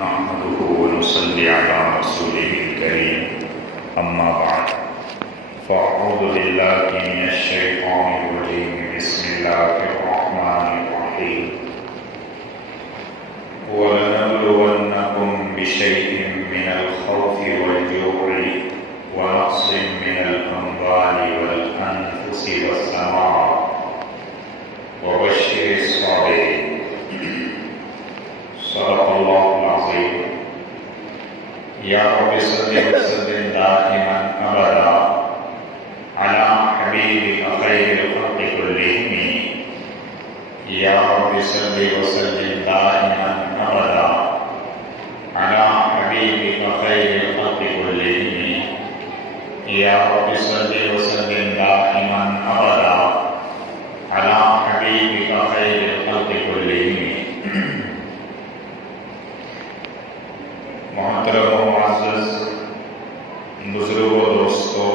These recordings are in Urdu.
نحمده ونصلي على رسوله الكريم أما بعد فأعوذ بالله من الشيطان الرجيم بسم الله الرحمن الرحيم ولنبلونكم بشيء من الخوف والجوع ونقص من الأموال والأنفس والثمرات وبشر الصابرين صدق الله العظيم. يا رب صل وسلم دائما أبدا على حبيبك خير الخلق كلهم. يا رب صل وسلم دائما أبدا على حبيبك خير الخلق كلهم. يا رب صل وسلم دائما أبدا على حبيبك خير الخلق كلهم. محترم و معزز بزرگوں دوستوں،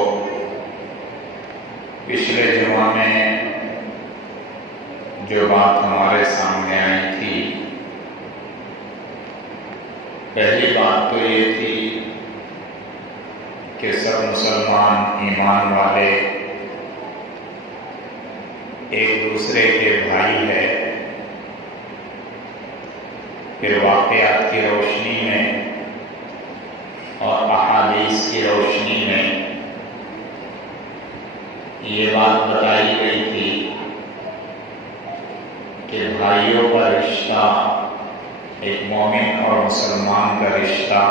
پچھلے جمعہ میں جو بات ہمارے سامنے آئی تھی، پہلی بات تو یہ تھی کہ سب مسلمان ایمان والے ایک دوسرے کے بھائی ہے. پھر واقعات کی روشنی میں اور احادیث کی روشنی میں یہ بات بتائی گئی تھی کہ بھائیوں کا رشتہ، ایک مومن اور مسلمان کا رشتہ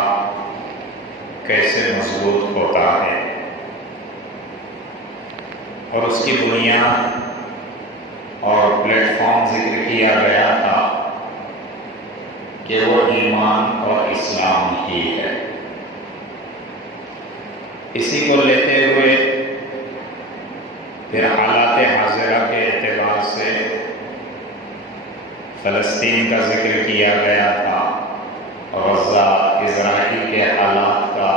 کیسے مضبوط ہوتا ہے، اور اس کی بنیاد اور پلیٹ فارم ذکر کیا گیا تھا کہ وہ ایمان اور اسلام ہی ہے. اسی کو لیتے ہوئے پھر حالات حاضرہ کے اعتبار سے فلسطین کا ذکر کیا گیا تھا، غزہ اسرائیل کے حالات کا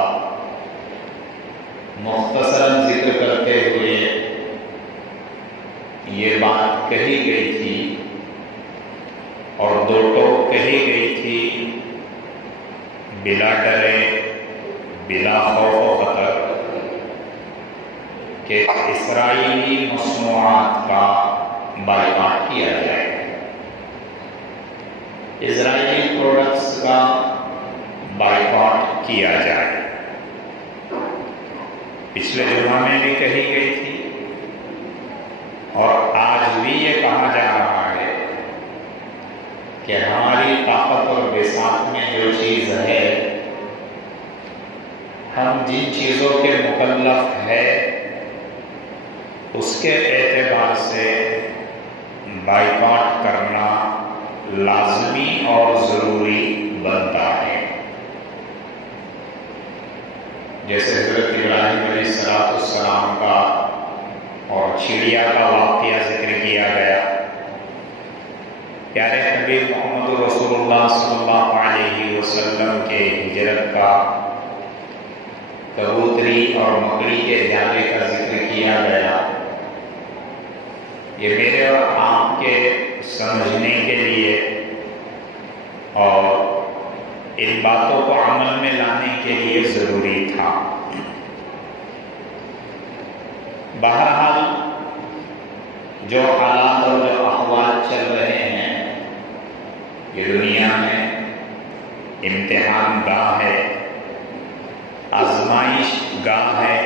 مختصراً ذکر کرتے ہوئے یہ بات کہی گئی تھی اور دو ٹوک کہی گئی تھی، بلا ڈرے بلا خوف و خطر، کہ اسرائیلی مصنوعات کا بائیکاٹ کیا جائے، اسرائیلی پروڈکٹس کا بائیکاٹ کیا جائے. پچھلے جمعہ میں بھی کہی گئی تھی اور آج بھی یہ کہا جا رہا ہے کہ ہماری طاقت اور بساط میں جو چیز ہے، ہم جن چیزوں کے مکلف ہے اس کے اعتبار سے بائیکاٹ کرنا لازمی اور ضروری بنتا ہے. جیسے حضرت ابراہیم علیہ السلام کا اور چڑیا کا واقعہ ذکر کیا گیا. پیارے حبیب محمد رسول اللہ صلی اللہ علیہ وسلم کے ہجرت کا، کبوتری اور مکڑی کے جالے کا ذکر کیا گیا. یہ میرے اور آپ کے سمجھنے کے لیے اور ان باتوں کو عمل میں لانے کے لیے ضروری تھا. بہرحال جو حالات اور جو احوال چل رہے ہیں، یہ دنیا میں امتحان گاہ ہے، آزمائش گاہ ہے.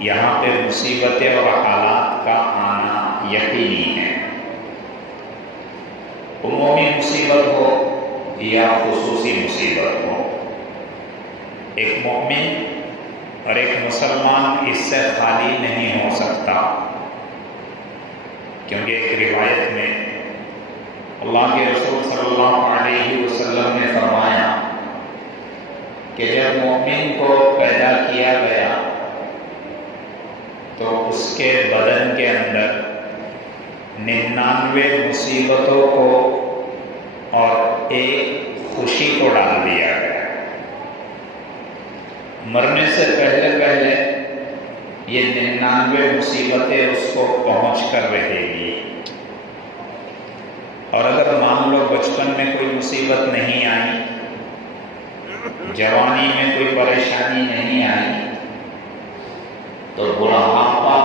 یہاں پہ مصیبتیں اور حالات کا آنا یقینی ہے. عمومی مصیبت ہو یا خصوصی مصیبت ہو، ایک مومن اور ایک مسلمان اس سے خالی نہیں ہو سکتا. کیونکہ ایک روایت میں اللہ کے رسول صلی اللہ علیہ وسلم نے فرمایا کہ جب مومن کو پیدا کیا گیا تو اس کے بدن کے اندر 99 مصیبتوں کو اور ایک خوشی کو ڈال دیا گیا. مرنے سے پہلے پہلے یہ 99 مصیبتیں اس کو پہنچ کر رہے گی، اور اگر مان لو بچپن میں کوئی مصیبت نہیں آئی جوانی میں کوئی پریشانی نہیں آئی تو بڑھاپا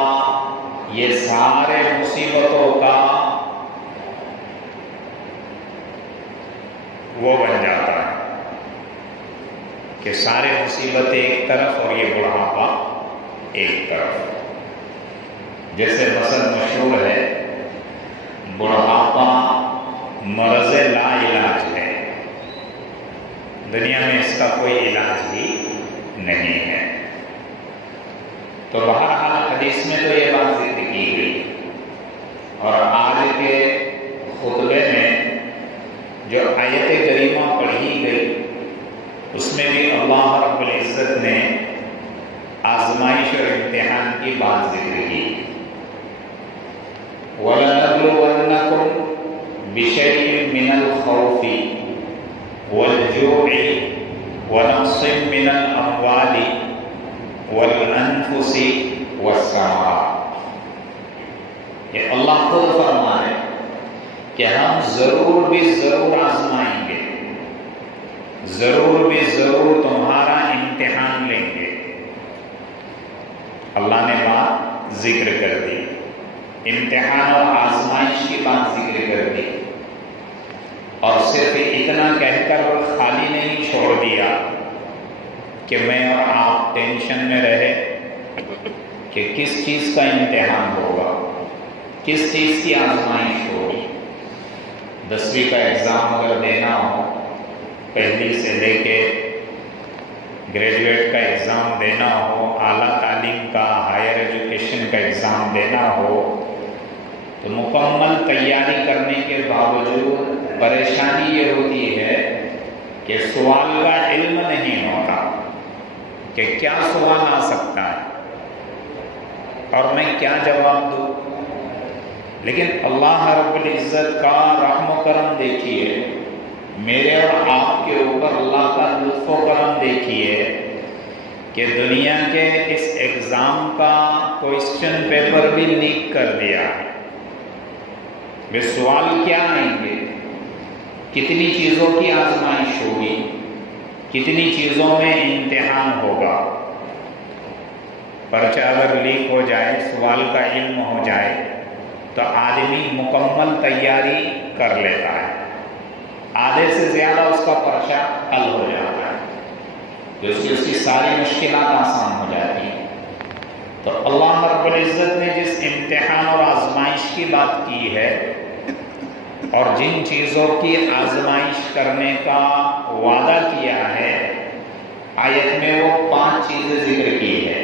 یہ سارے مصیبتوں کا وہ بن جاتا ہے کہ سارے مصیبتیں ایک طرف اور یہ بڑھاپا ایک طرف. جیسے مثل مشہور ہے، بڑھاپا مرض لا علاج ہے، دنیا میں اس کا کوئی علاج ہی نہیں ہے. تو بہرحال حدیث میں تو یہ بات ذکر کی گئی، اور آج کے خطبے میں جو آیت کریمہ پڑھی گئی اس میں بھی اللہ رب العزت نے آزمائش اور امتحان کی بات ذکر کی. وَلَنَبْلُوَنَّكُمْ بِشَيْءٍ مِّنَ الْخَوْفِ وَالْجُوعِ وَنَقْصٍ مِّنَ الْأَمْوَالِ وَالْأَنفُسِ وَالثَّمَرَاتِ. یہ اللہ خود فرما ہے کہ ہم ضرور بھی ضرور آزمائیں گے، ضرور بھی ضرور تمہارا امتحان لیں گے. اللہ نے بات ذکر کر دی، امتحان اور آزمائش کی بات ذکر کر دی، اور صرف اتنا کہہ کر خالی نہیں چھوڑ دیا کہ میں اور آپ ٹینشن میں رہے کہ کس چیز کا امتحان ہوگا، کس چیز کی آزمائش ہوگی. 10ویں کا ایگزام اگر دینا ہو، پہلی سے لے کے گریجویٹ کا ایگزام دینا ہو، اعلیٰ تعلیم کا، ہائر ایجوکیشن کا ایگزام دینا ہو، تو مکمل تیاری کرنے کے باوجود پریشانی یہ ہوتی ہے کہ سوال کا علم نہیں ہوتا کہ کیا سوال آ سکتا ہے اور میں کیا جواب دوں. لیکن اللہ رب العزت کا رحم و کرم دیکھیے، میرے اور آپ کے اوپر اللہ کا لطف و کرم دیکھیے کہ دنیا کے اس ایگزام کا کوئسچن پیپر بھی لیک کر دیا ہے. وہ سوال کیا آئیں گے، کتنی چیزوں کی آزمائش ہوگی، کتنی چیزوں میں امتحان ہوگا. پرچہ اگر لیک ہو جائے، سوال کا علم ہو جائے تو آدمی مکمل تیاری کر لیتا ہے، آدھے سے زیادہ اس کا پرچہ حل ہو جاتا ہے، تو اس کی ساری مشکلات آسان ہو جاتی ہیں. تو اللہ رب العزت نے جس امتحان اور آزمائش کی بات کی ہے اور جن چیزوں کی آزمائش کرنے کا وعدہ کیا ہے، آیت میں وہ 5 چیزیں ذکر کی ہے.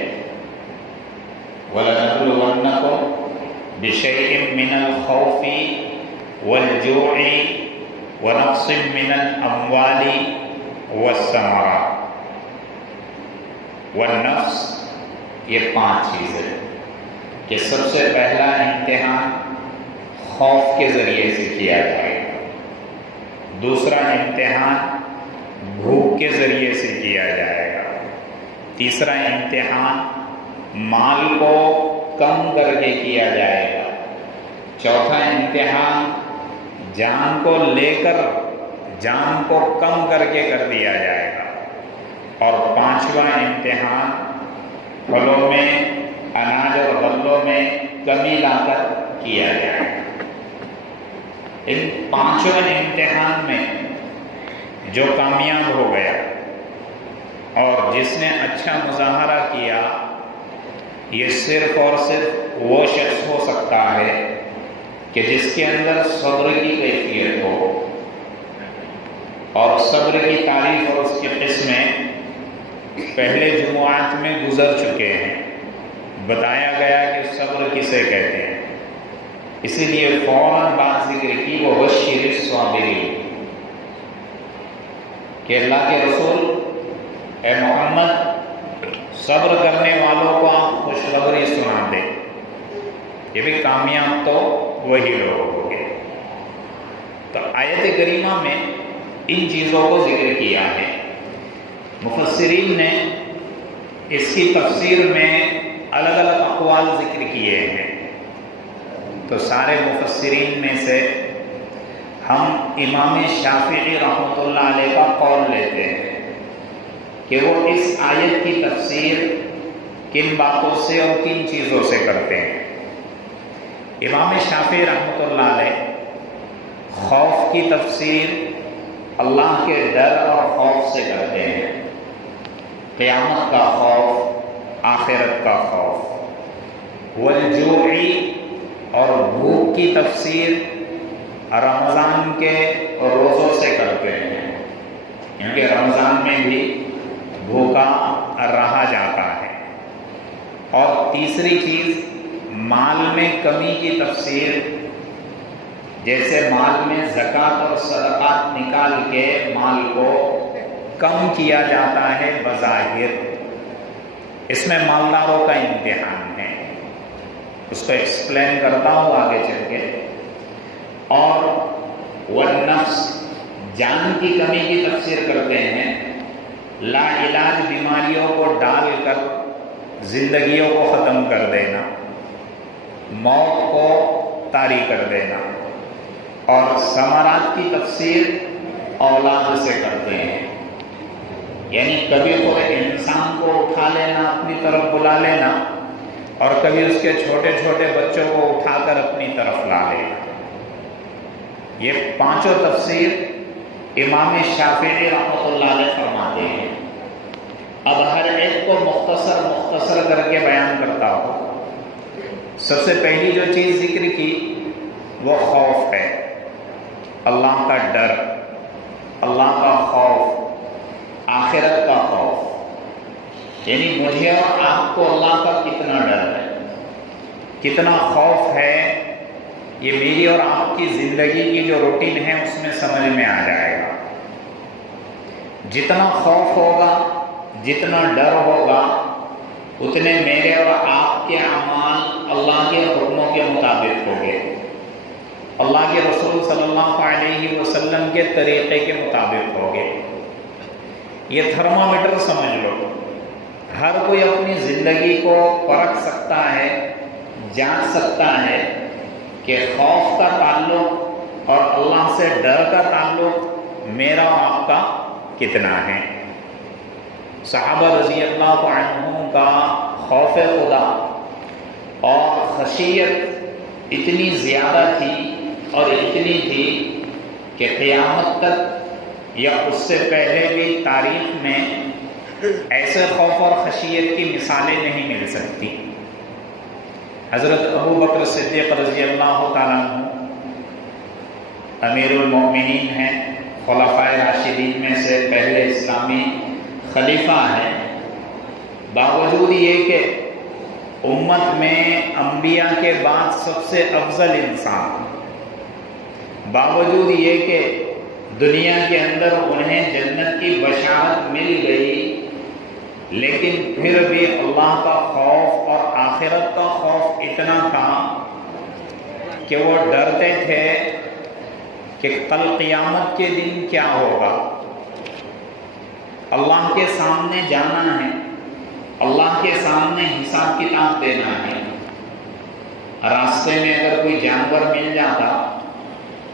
وَلَنَبْلُوَنَّكُمْ بِشَيْءٍ مِّنَ الْخَوْفِ وَالْجُوعِ وَنَقْصٍ مِّنَ الْأَمْوَالِ وَالثَّمَرَاتِ وَالنَّفْسِ. یہ 5 چیزیں کہ سب سے پہلا امتحان خوف کے ذریعے سے کیا جائے گا، دوسرا امتحان بھوک کے ذریعے سے کیا جائے گا، تیسرا امتحان مال کو کم کر کے کیا جائے گا، چوتھا امتحان جان کو لے کر جان کو کم کر کے کر دیا جائے گا، اور 5واں امتحان پھلوں میں، اناج اور غلوں میں کمی لا کر کیا جائے گا. ان 5 امتحان میں جو کامیاب ہو گیا اور جس نے اچھا مظاہرہ کیا، یہ صرف اور صرف وہ شخص ہو سکتا ہے کہ جس کے اندر صبر کی کیفیت ہو. اور صبر کی تعریف اور اس کی قسمیں پہلے جمعات میں گزر چکے ہیں، بتایا گیا کہ صبر کسے کہتے ہیں، اسی لیے فوراً بات ذکر کی وَبَشِّرِ الصَّابِرِينَ کہ اللہ کے رسول اے محمد صبر کرنے والوں کو آپ خوشخبری سنا دیں. یہ بھی کامیاب تو وہی لوگ ہوں گے. تو آیت کریمہ میں ان چیزوں کو ذکر کیا ہے. مفسرین نے اس کی تفسیر میں الگ الگ اقوال ذکر کیے ہیں. تو سارے مفسرین میں سے ہم امام شافعی رحمۃ اللہ علیہ کا قول لیتے ہیں کہ وہ اس آیت کی تفسیر کن باتوں سے اور کن چیزوں سے کرتے ہیں۔ امام شافعی رحمۃ اللہ علیہ خوف کی تفسیر اللہ کے ڈر اور خوف سے کرتے ہیں، قیامت کا خوف، آخرت کا خوف۔ والجوع اور بھوک کی تفسیر رمضان کے روزوں سے کرتے ہیں، کیونکہ رمضان میں بھی بھوکا رہا جاتا ہے۔ اور تیسری چیز مال میں کمی کی تفسیر، جیسے مال میں زکوٰۃ اور صدقات نکال کے مال کو کم کیا جاتا ہے بظاہر، اس میں مالداروں کا امتحان ہے، اس کو ایکسپلین کرتا ہوں آگے چل کے۔ اور والنفس جان کی کمی کی تفسیر کرتے ہیں، لا علاج بیماریوں کو ڈال کر زندگیوں کو ختم کر دینا، موت کو طاری کر دینا۔ اور ثمرات کی تفسیر اولاد سے کرتے ہیں، یعنی کبھی کوئی انسان کو اٹھا لینا، اپنی طرف بلا لینا، اور کبھی اس کے چھوٹے چھوٹے بچوں کو اٹھا کر اپنی طرف لا لینا۔ یہ پانچوں تفسیر امام شافعی رحمۃ اللہ علیہ فرماتے ہیں۔ اب ہر ایک کو مختصر کر کے بیان کرتا ہوں۔ سب سے پہلی جو چیز ذکر کی وہ خوف ہے، اللہ کا ڈر، اللہ کا خوف، آخرت کا خوف، یعنی مجھے اور آپ کو اللہ کا کتنا ڈر ہے، کتنا خوف ہے، یہ میری اور آپ کی زندگی کی جو روٹین ہے اس میں سمجھ میں آ جائے گا۔ جتنا خوف ہوگا، جتنا ڈر ہوگا، اتنے میرے اور آپ کے اعمال اللہ کے حکموں کے مطابق ہوں گے، اللہ کے رسول صلی اللہ علیہ وسلم کے طریقے کے مطابق ہوں گے۔ یہ تھرمامیٹر سمجھ لو، ہر کوئی اپنی زندگی کو پرکھ سکتا ہے، جانچ سکتا ہے کہ خوف کا تعلق اور اللہ سے ڈر کا تعلق میرا اور آپ کا کتنا ہے۔ صحابہ رضی اللہ عنہم کا خوف خدا اور خشیت اتنی زیادہ تھی اور اتنی تھی کہ قیامت تک یا اس سے پہلے بھی تاریخ میں ایسے خوف اور خشیت کی مثالیں نہیں مل سکتی۔ حضرت ابو بکر صدیق رضی اللہ تعالیٰ عنہ امیر المؤمنین ہیں، خلفائے راشدین میں سے پہلے اسلامی خلیفہ ہیں۔ باوجود یہ کہ امت میں انبیاء کے بعد سب سے افضل انسان، باوجود یہ کہ دنیا کے اندر انہیں جنت کی بشارت مل گئی، لیکن پھر بھی اللہ کا خوف اور آخرت کا خوف اتنا تھا کہ وہ ڈرتے تھے کہ کل قیامت کے دن کیا ہوگا، اللہ کے سامنے جانا ہے، اللہ کے سامنے حساب کتاب دینا ہے۔ راستے میں اگر کوئی جانور مل جاتا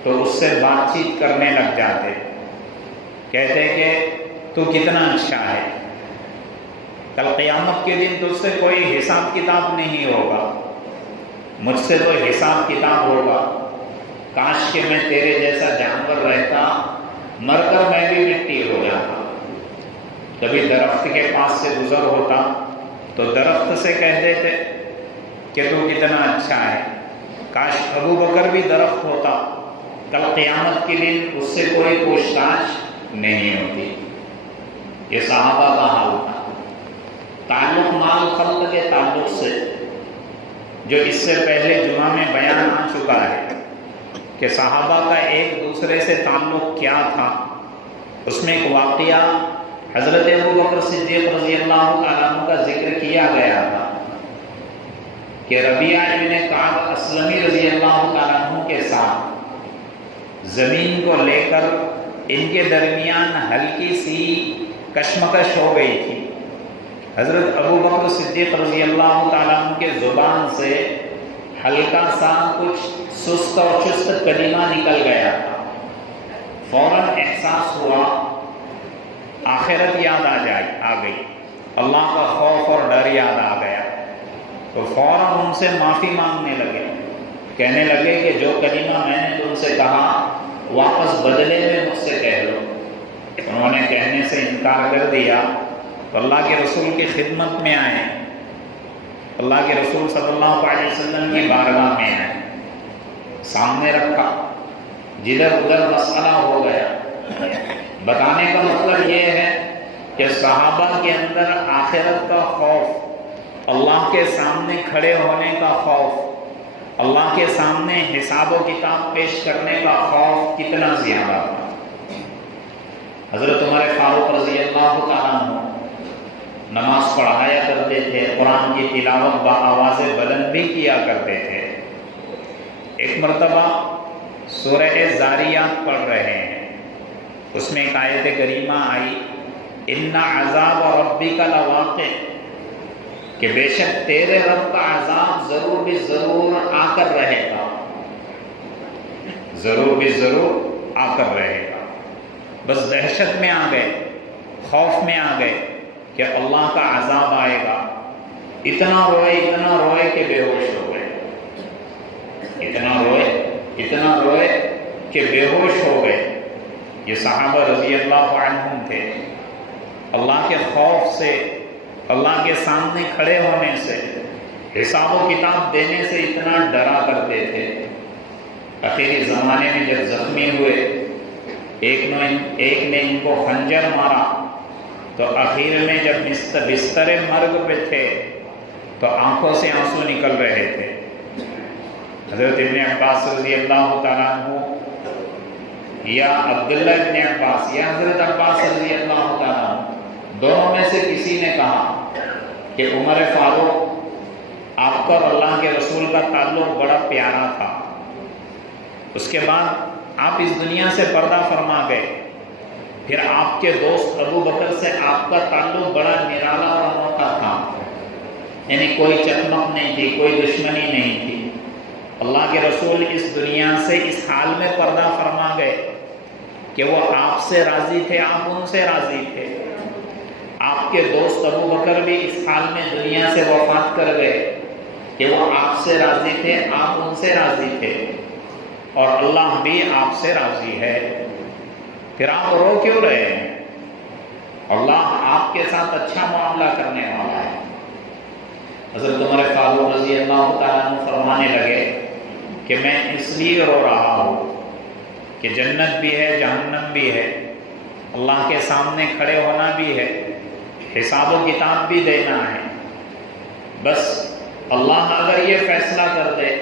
تو اس سے بات چیت کرنے لگ جاتے، کہتے کہ تو کتنا اچھا ہے، کل قیامت کے دن تجھ سے کوئی حساب کتاب نہیں ہوگا، مجھ سے تو حساب کتاب ہوگا، کاش کہ میں تیرے جیسا جانور رہتا، مر کر میں بھی مٹی ہو جاتا۔ کبھی درخت کے پاس سے گزر ہوتا تو درخت سے کہہ دیتے کہ تو کتنا اچھا ہے، کاش ابو بکر بھی درخت ہوتا، کل قیامت کے دن اس سے کوئی پوچھ تاچھ نہیں ہوتی۔ یہ صحابہ کا حال تھا۔ تعلق مال خلق کے تعلق سے، جو اس سے پہلے جمعہ میں بیان آ چکا ہے کہ صحابہ کا ایک دوسرے سے تعلق کیا تھا، اس میں ایک واقعہ حضرت ابو بکر صدیق رضی اللہ تعالیٰ عنہ کا ذکر کیا گیا تھا کہ ربیعہ ابن کعب اسلمی رضی اللہ تعالیٰ عنہ کے ساتھ زمین کو لے کر ان کے درمیان ہلکی سی کشمکش ہو گئی تھی۔ حضرت ابو بکر صدیق رضی اللہ تعالیٰ عنہ کے زبان سے ہلکا سا کچھ سست اور چست کلمہ نکل گیا تھا۔ فوراً احساس ہوا آخرت یاد آ گئی، اللہ کا خوف اور ڈر یاد آ گیا، تو فوراً ان سے معافی مانگنے لگے، کہنے لگے کہ جو کلمہ میں نے تم سے کہا واپس بدلے میں مجھ سے کہہ لو۔ انہوں نے کہنے سے انکار کر دیا تو اللہ کے رسول کی خدمت میں آئے، اللہ کے رسول صلی اللہ علیہ وسلم کی بارگاہ میں آئے، سامنے رکھا، جدھر ادھر مسئلہ ہو گیا۔ بتانے کا مطلب یہ ہے کہ صحابہ کے اندر آخرت کا خوف، اللہ کے سامنے کھڑے ہونے کا خوف، اللہ کے سامنے حساب و کتاب پیش کرنے کا خوف کتنا زیادہ تھا۔ حضرت عمر فاروق رضی اللہ تعالیٰ عنہ نماز پڑھایا کرتے تھے، قرآن کی تلاوت بآواز بلند بھی کیا کرتے تھے۔ ایک مرتبہ سورہ زاریات پڑھ رہے ہیں، اس میں ایک آیت کریمہ آئی، ان عذاب ربک لواقع، کہ بے شک تیرے رب کا عذاب ضرور بھی ضرور آ کر رہے گا، ضرور بھی ضرور آ کر رہے گا۔ بس دہشت میں آ گئے، خوف میں آ گئے کہ اللہ کا عذاب آئے گا، اتنا روئے کہ بے ہوش ہو گئے، اتنا روئے کہ بے ہوش ہو گئے۔ یہ صحابہ رضی اللہ عنہم تھے، اللہ کے خوف سے، اللہ کے سامنے کھڑے ہونے سے، حساب و کتاب دینے سے اتنا ڈرا کرتے تھے۔ آخری زمانے میں جب زخمی ہوئے، ایک نے ان کو خنجر مارا، تو آخر میں جب بستر مرگ پہ تھے تو آنکھوں سے آنسو نکل رہے تھے۔ حضرت ابن عباس رضی اللہ تعالیٰ عنہ یا عبداللہ ابن عباس یا حضرت عباس رضی اللہ تعالیٰ عنہ، دونوں میں سے کسی نے کہا کہ عمر فاروق، آپ کا اور اللہ کے رسول کا تعلق بڑا پیارا تھا، اس کے بعد آپ اس دنیا سے پردہ فرما گئے، پھر آپ کے دوست ابو بکر سے آپ کا تعلق بڑا نرالا اور انوکھا تھا، یعنی کوئی چکمک نہیں تھی، کوئی دشمنی نہیں تھی۔ اللہ کے رسول اس دنیا سے اس حال میں پردہ فرما گئے کہ وہ آپ سے راضی تھے، آپ ان سے راضی تھے۔ آپ کے دوست ابو بکر بھی اس حال میں دنیا سے وفات کر گئے کہ وہ آپ سے راضی تھے، آپ ان سے راضی تھے، اور اللہ بھی آپ سے راضی ہے، پھر آپ رو کیوں رہے ہیں؟ اللہ آپ کے ساتھ اچھا معاملہ کرنے والا ہے۔ حضرت عمر فاروق رضی اللہ تعالیٰ عنہ فرمانے لگے کہ میں اس لیے رو رہا ہوں کہ جنت بھی ہے، جہنم بھی ہے، اللہ کے سامنے کھڑے ہونا بھی ہے، حساب و کتاب بھی دینا ہے۔ بس اللہ اگر یہ فیصلہ کر دے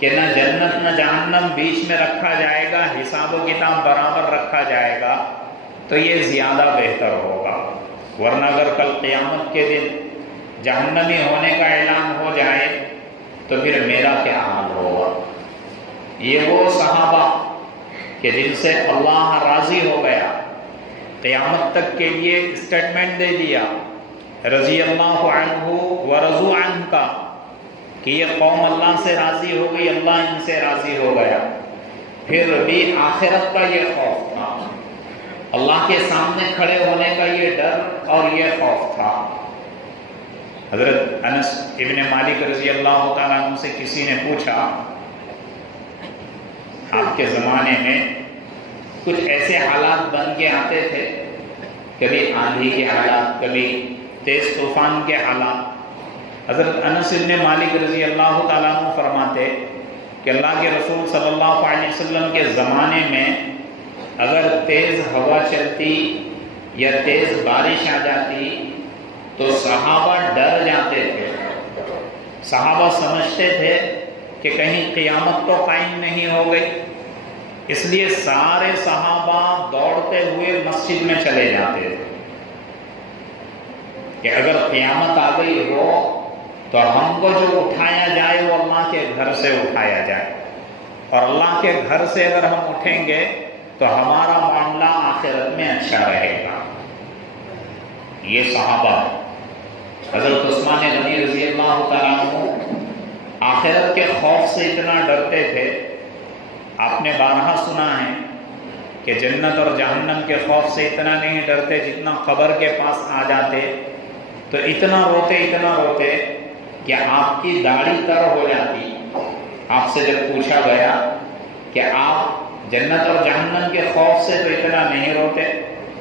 کہ نہ جنت نہ جہنم بیچ میں رکھا جائے گا، حساب و کتاب برابر رکھا جائے گا، تو یہ زیادہ بہتر ہوگا۔ ورنہ اگر کل قیامت کے دن جہنمی ہونے کا اعلان ہو جائے تو پھر میرا کیا حال ہوگا؟ یہ وہ صحابہ کہ جن سے اللہ راضی ہو گیا، قیامت تک کے لیے اسٹیٹمنٹ دے دیا رضی اللہ عنہ ورضوا عنہ کا، کہ یہ قوم اللہ سے راضی ہو گئی، اللہ ان سے راضی ہو گیا۔ پھر بھی آخرت کا یہ خوف تھا، اللہ کے سامنے کھڑے ہونے کا یہ ڈر اور یہ خوف تھا۔ حضرت انس ابن مالک رضی اللہ تعالیٰ عنہ سے کسی نے پوچھا، آپ کے زمانے میں کچھ ایسے حالات بن کے آتے تھے، کبھی آندھی کے حالات، کبھی تیز طوفان کے حالات۔ حضرت انس ابن مالک رضی اللہ تعالیٰ عنہ فرماتے کہ اللہ کے رسول صلی اللہ علیہ وسلم کے زمانے میں اگر تیز ہوا چلتی یا تیز بارش آ جاتی تو صحابہ ڈر جاتے تھے، صحابہ سمجھتے تھے کہ کہیں قیامت تو قائم نہیں ہو گئی، اس لیے سارے صحابہ دوڑتے ہوئے مسجد میں چلے جاتے تھے کہ اگر قیامت آ گئی ہو تو ہم کو جو اٹھایا جائے وہ اللہ کے گھر سے اٹھایا جائے، اور اللہ کے گھر سے اگر ہم اٹھیں گے تو ہمارا معاملہ آخرت میں اچھا رہے گا۔ یہ صحابہ حضرت عثمان غنی رضی اللہ تعالیٰ عنہ آخرت کے خوف سے اتنا ڈرتے تھے، آپ نے بارہا سنا ہے کہ جنت اور جہنم کے خوف سے اتنا نہیں ڈرتے جتنا قبر کے پاس آ جاتے تو اتنا روتے کہ آپ کی داڑھی تر ہو جاتی۔ آپ سے جب پوچھا گیا کہ آپ جنت اور جہنم کے خوف سے تو اتنا نہیں روتے،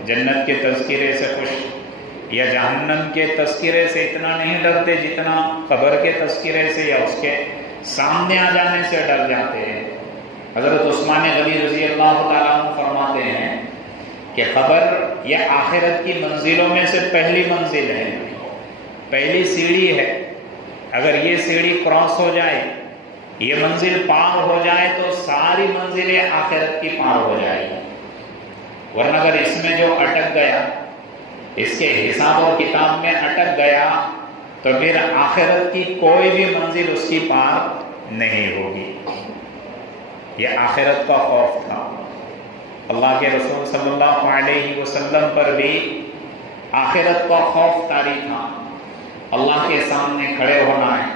جنت کے تذکرے سے خوش یا جہنم کے تذکرے سے اتنا نہیں ڈرتے جتنا قبر کے تذکرے سے یا اس کے سامنے آ جانے سے ڈر جاتے ہیں۔ حضرت عثمان غنی رضی اللہ تعالیٰ عنہ فرماتے ہیں کہ قبر یہ آخرت کی منزلوں میں سے پہلی منزل ہے، پہلی سیڑھی ہے۔ اگر یہ سیڑھی کراس ہو جائے، یہ منزل پار ہو جائے تو ساری منزلیں آخرت کی پار ہو جائے گی، ورنہ اگر اس میں جو اٹک گیا، اس کے حساب اور کتاب میں اٹک گیا تو پھر آخرت کی کوئی بھی منزل اس کی پار نہیں ہوگی۔ یہ آخرت کا خوف تھا۔ اللہ کے رسول صلی اللہ علیہ وسلم پر بھی آخرت کا خوف طاری تھا۔ اللہ کے سامنے کھڑے ہونا ہے،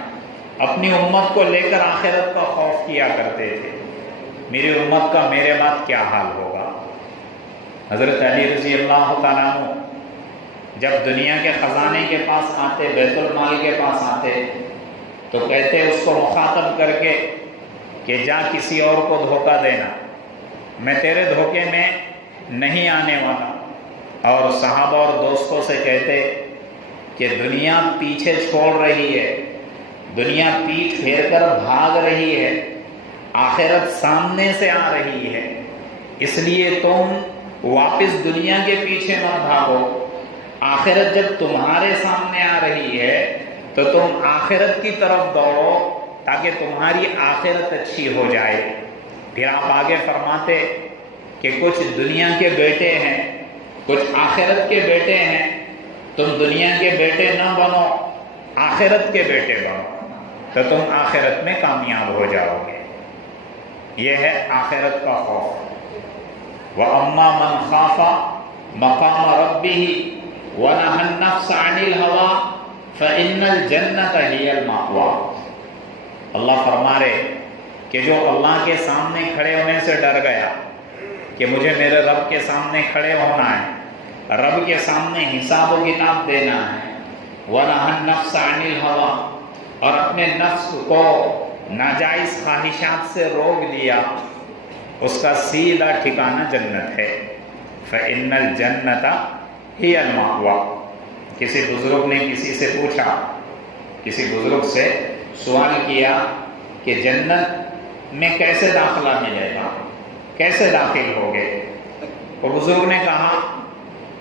اپنی امت کو لے کر آخرت کا خوف کیا کرتے تھے، میری امت کا میرے بعد کیا حال ہوگا۔ حضرت علی رضی اللہ تعالیٰ عنہ جب دنیا کے خزانے کے پاس آتے، بیت المال کے پاس آتے تو کہتے اس کو مخاطب کر کے کہ جا کسی اور کو دھوکہ دینا، میں تیرے دھوکے میں نہیں آنے والا۔ اور صحابہ اور دوستوں سے کہتے کہ دنیا پیچھے چھوڑ رہی ہے، دنیا پیٹھ پھیر کر بھاگ رہی ہے، آخرت سامنے سے آ رہی ہے، اس لیے تم واپس دنیا کے پیچھے مت بھاگو، آخرت جب تمہارے سامنے آ رہی ہے تو تم آخرت کی طرف دوڑو تاکہ تمہاری آخرت اچھی ہو جائے۔ پھر آپ آگے فرماتے کہ کچھ دنیا کے بیٹے ہیں، کچھ آخرت کے بیٹے ہیں، تم دنیا کے بیٹے نہ بنو، آخرت کے بیٹے بنو تو تم آخرت میں کامیاب ہو جاؤ گے۔ یہ ہے آخرت کا خوف۔ وَأَمَّا مَنْ خَافَ مَقَامَ رَبِّهِ وَنَهَى النَّفْسَ عَنِ الْهَوَىٰ فَإِنَّ الْجَنَّةَ هِيَ الْمَأْوَىٰ۔ اللہ فرما رہے کہ جو اللہ کے سامنے کھڑے ہونے سے ڈر گیا کہ مجھے میرے رب کے سامنے کھڑے ہونا ہے، رب کے سامنے حساب و کتاب دینا ہے، وَنَهَى النَّفْسَ عَنِ الْهَوَىٰ، اور اپنے نفس کو ناجائز خواہشات سے روک دیا، اس کا سیدھا ٹھکانہ جنت ہے۔ فَإِنَّ الْجَنَّةَ ہی المأویٰ۔ کسی بزرگ نے کسی سے پوچھا، کسی بزرگ سے سوال کیا کہ جنت میں کیسے داخلہ ملے گا، کیسے داخل ہوگے؟ وہ بزرگ نے کہا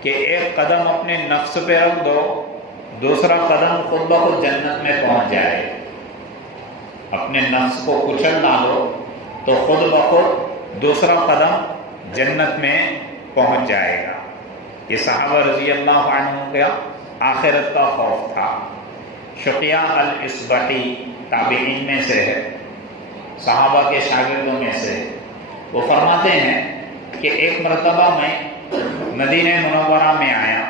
کہ ایک قدم اپنے نفس پہ رکھ دو، دوسرا قدم خود بخود جنت میں پہنچ جائے۔ اپنے نفس کو کچل ڈالو تو خود بخود دوسرا قدم جنت میں پہنچ جائے گا۔ یہ صحابہ رضی اللہ عنہ کا آخرت کا خوف تھا۔ شقیہ الاصبحی تابعین میں سے ہے، صحابہ کے شاگردوں میں سے، وہ فرماتے ہیں کہ ایک مرتبہ میں مدینہ منورہ میں آیا،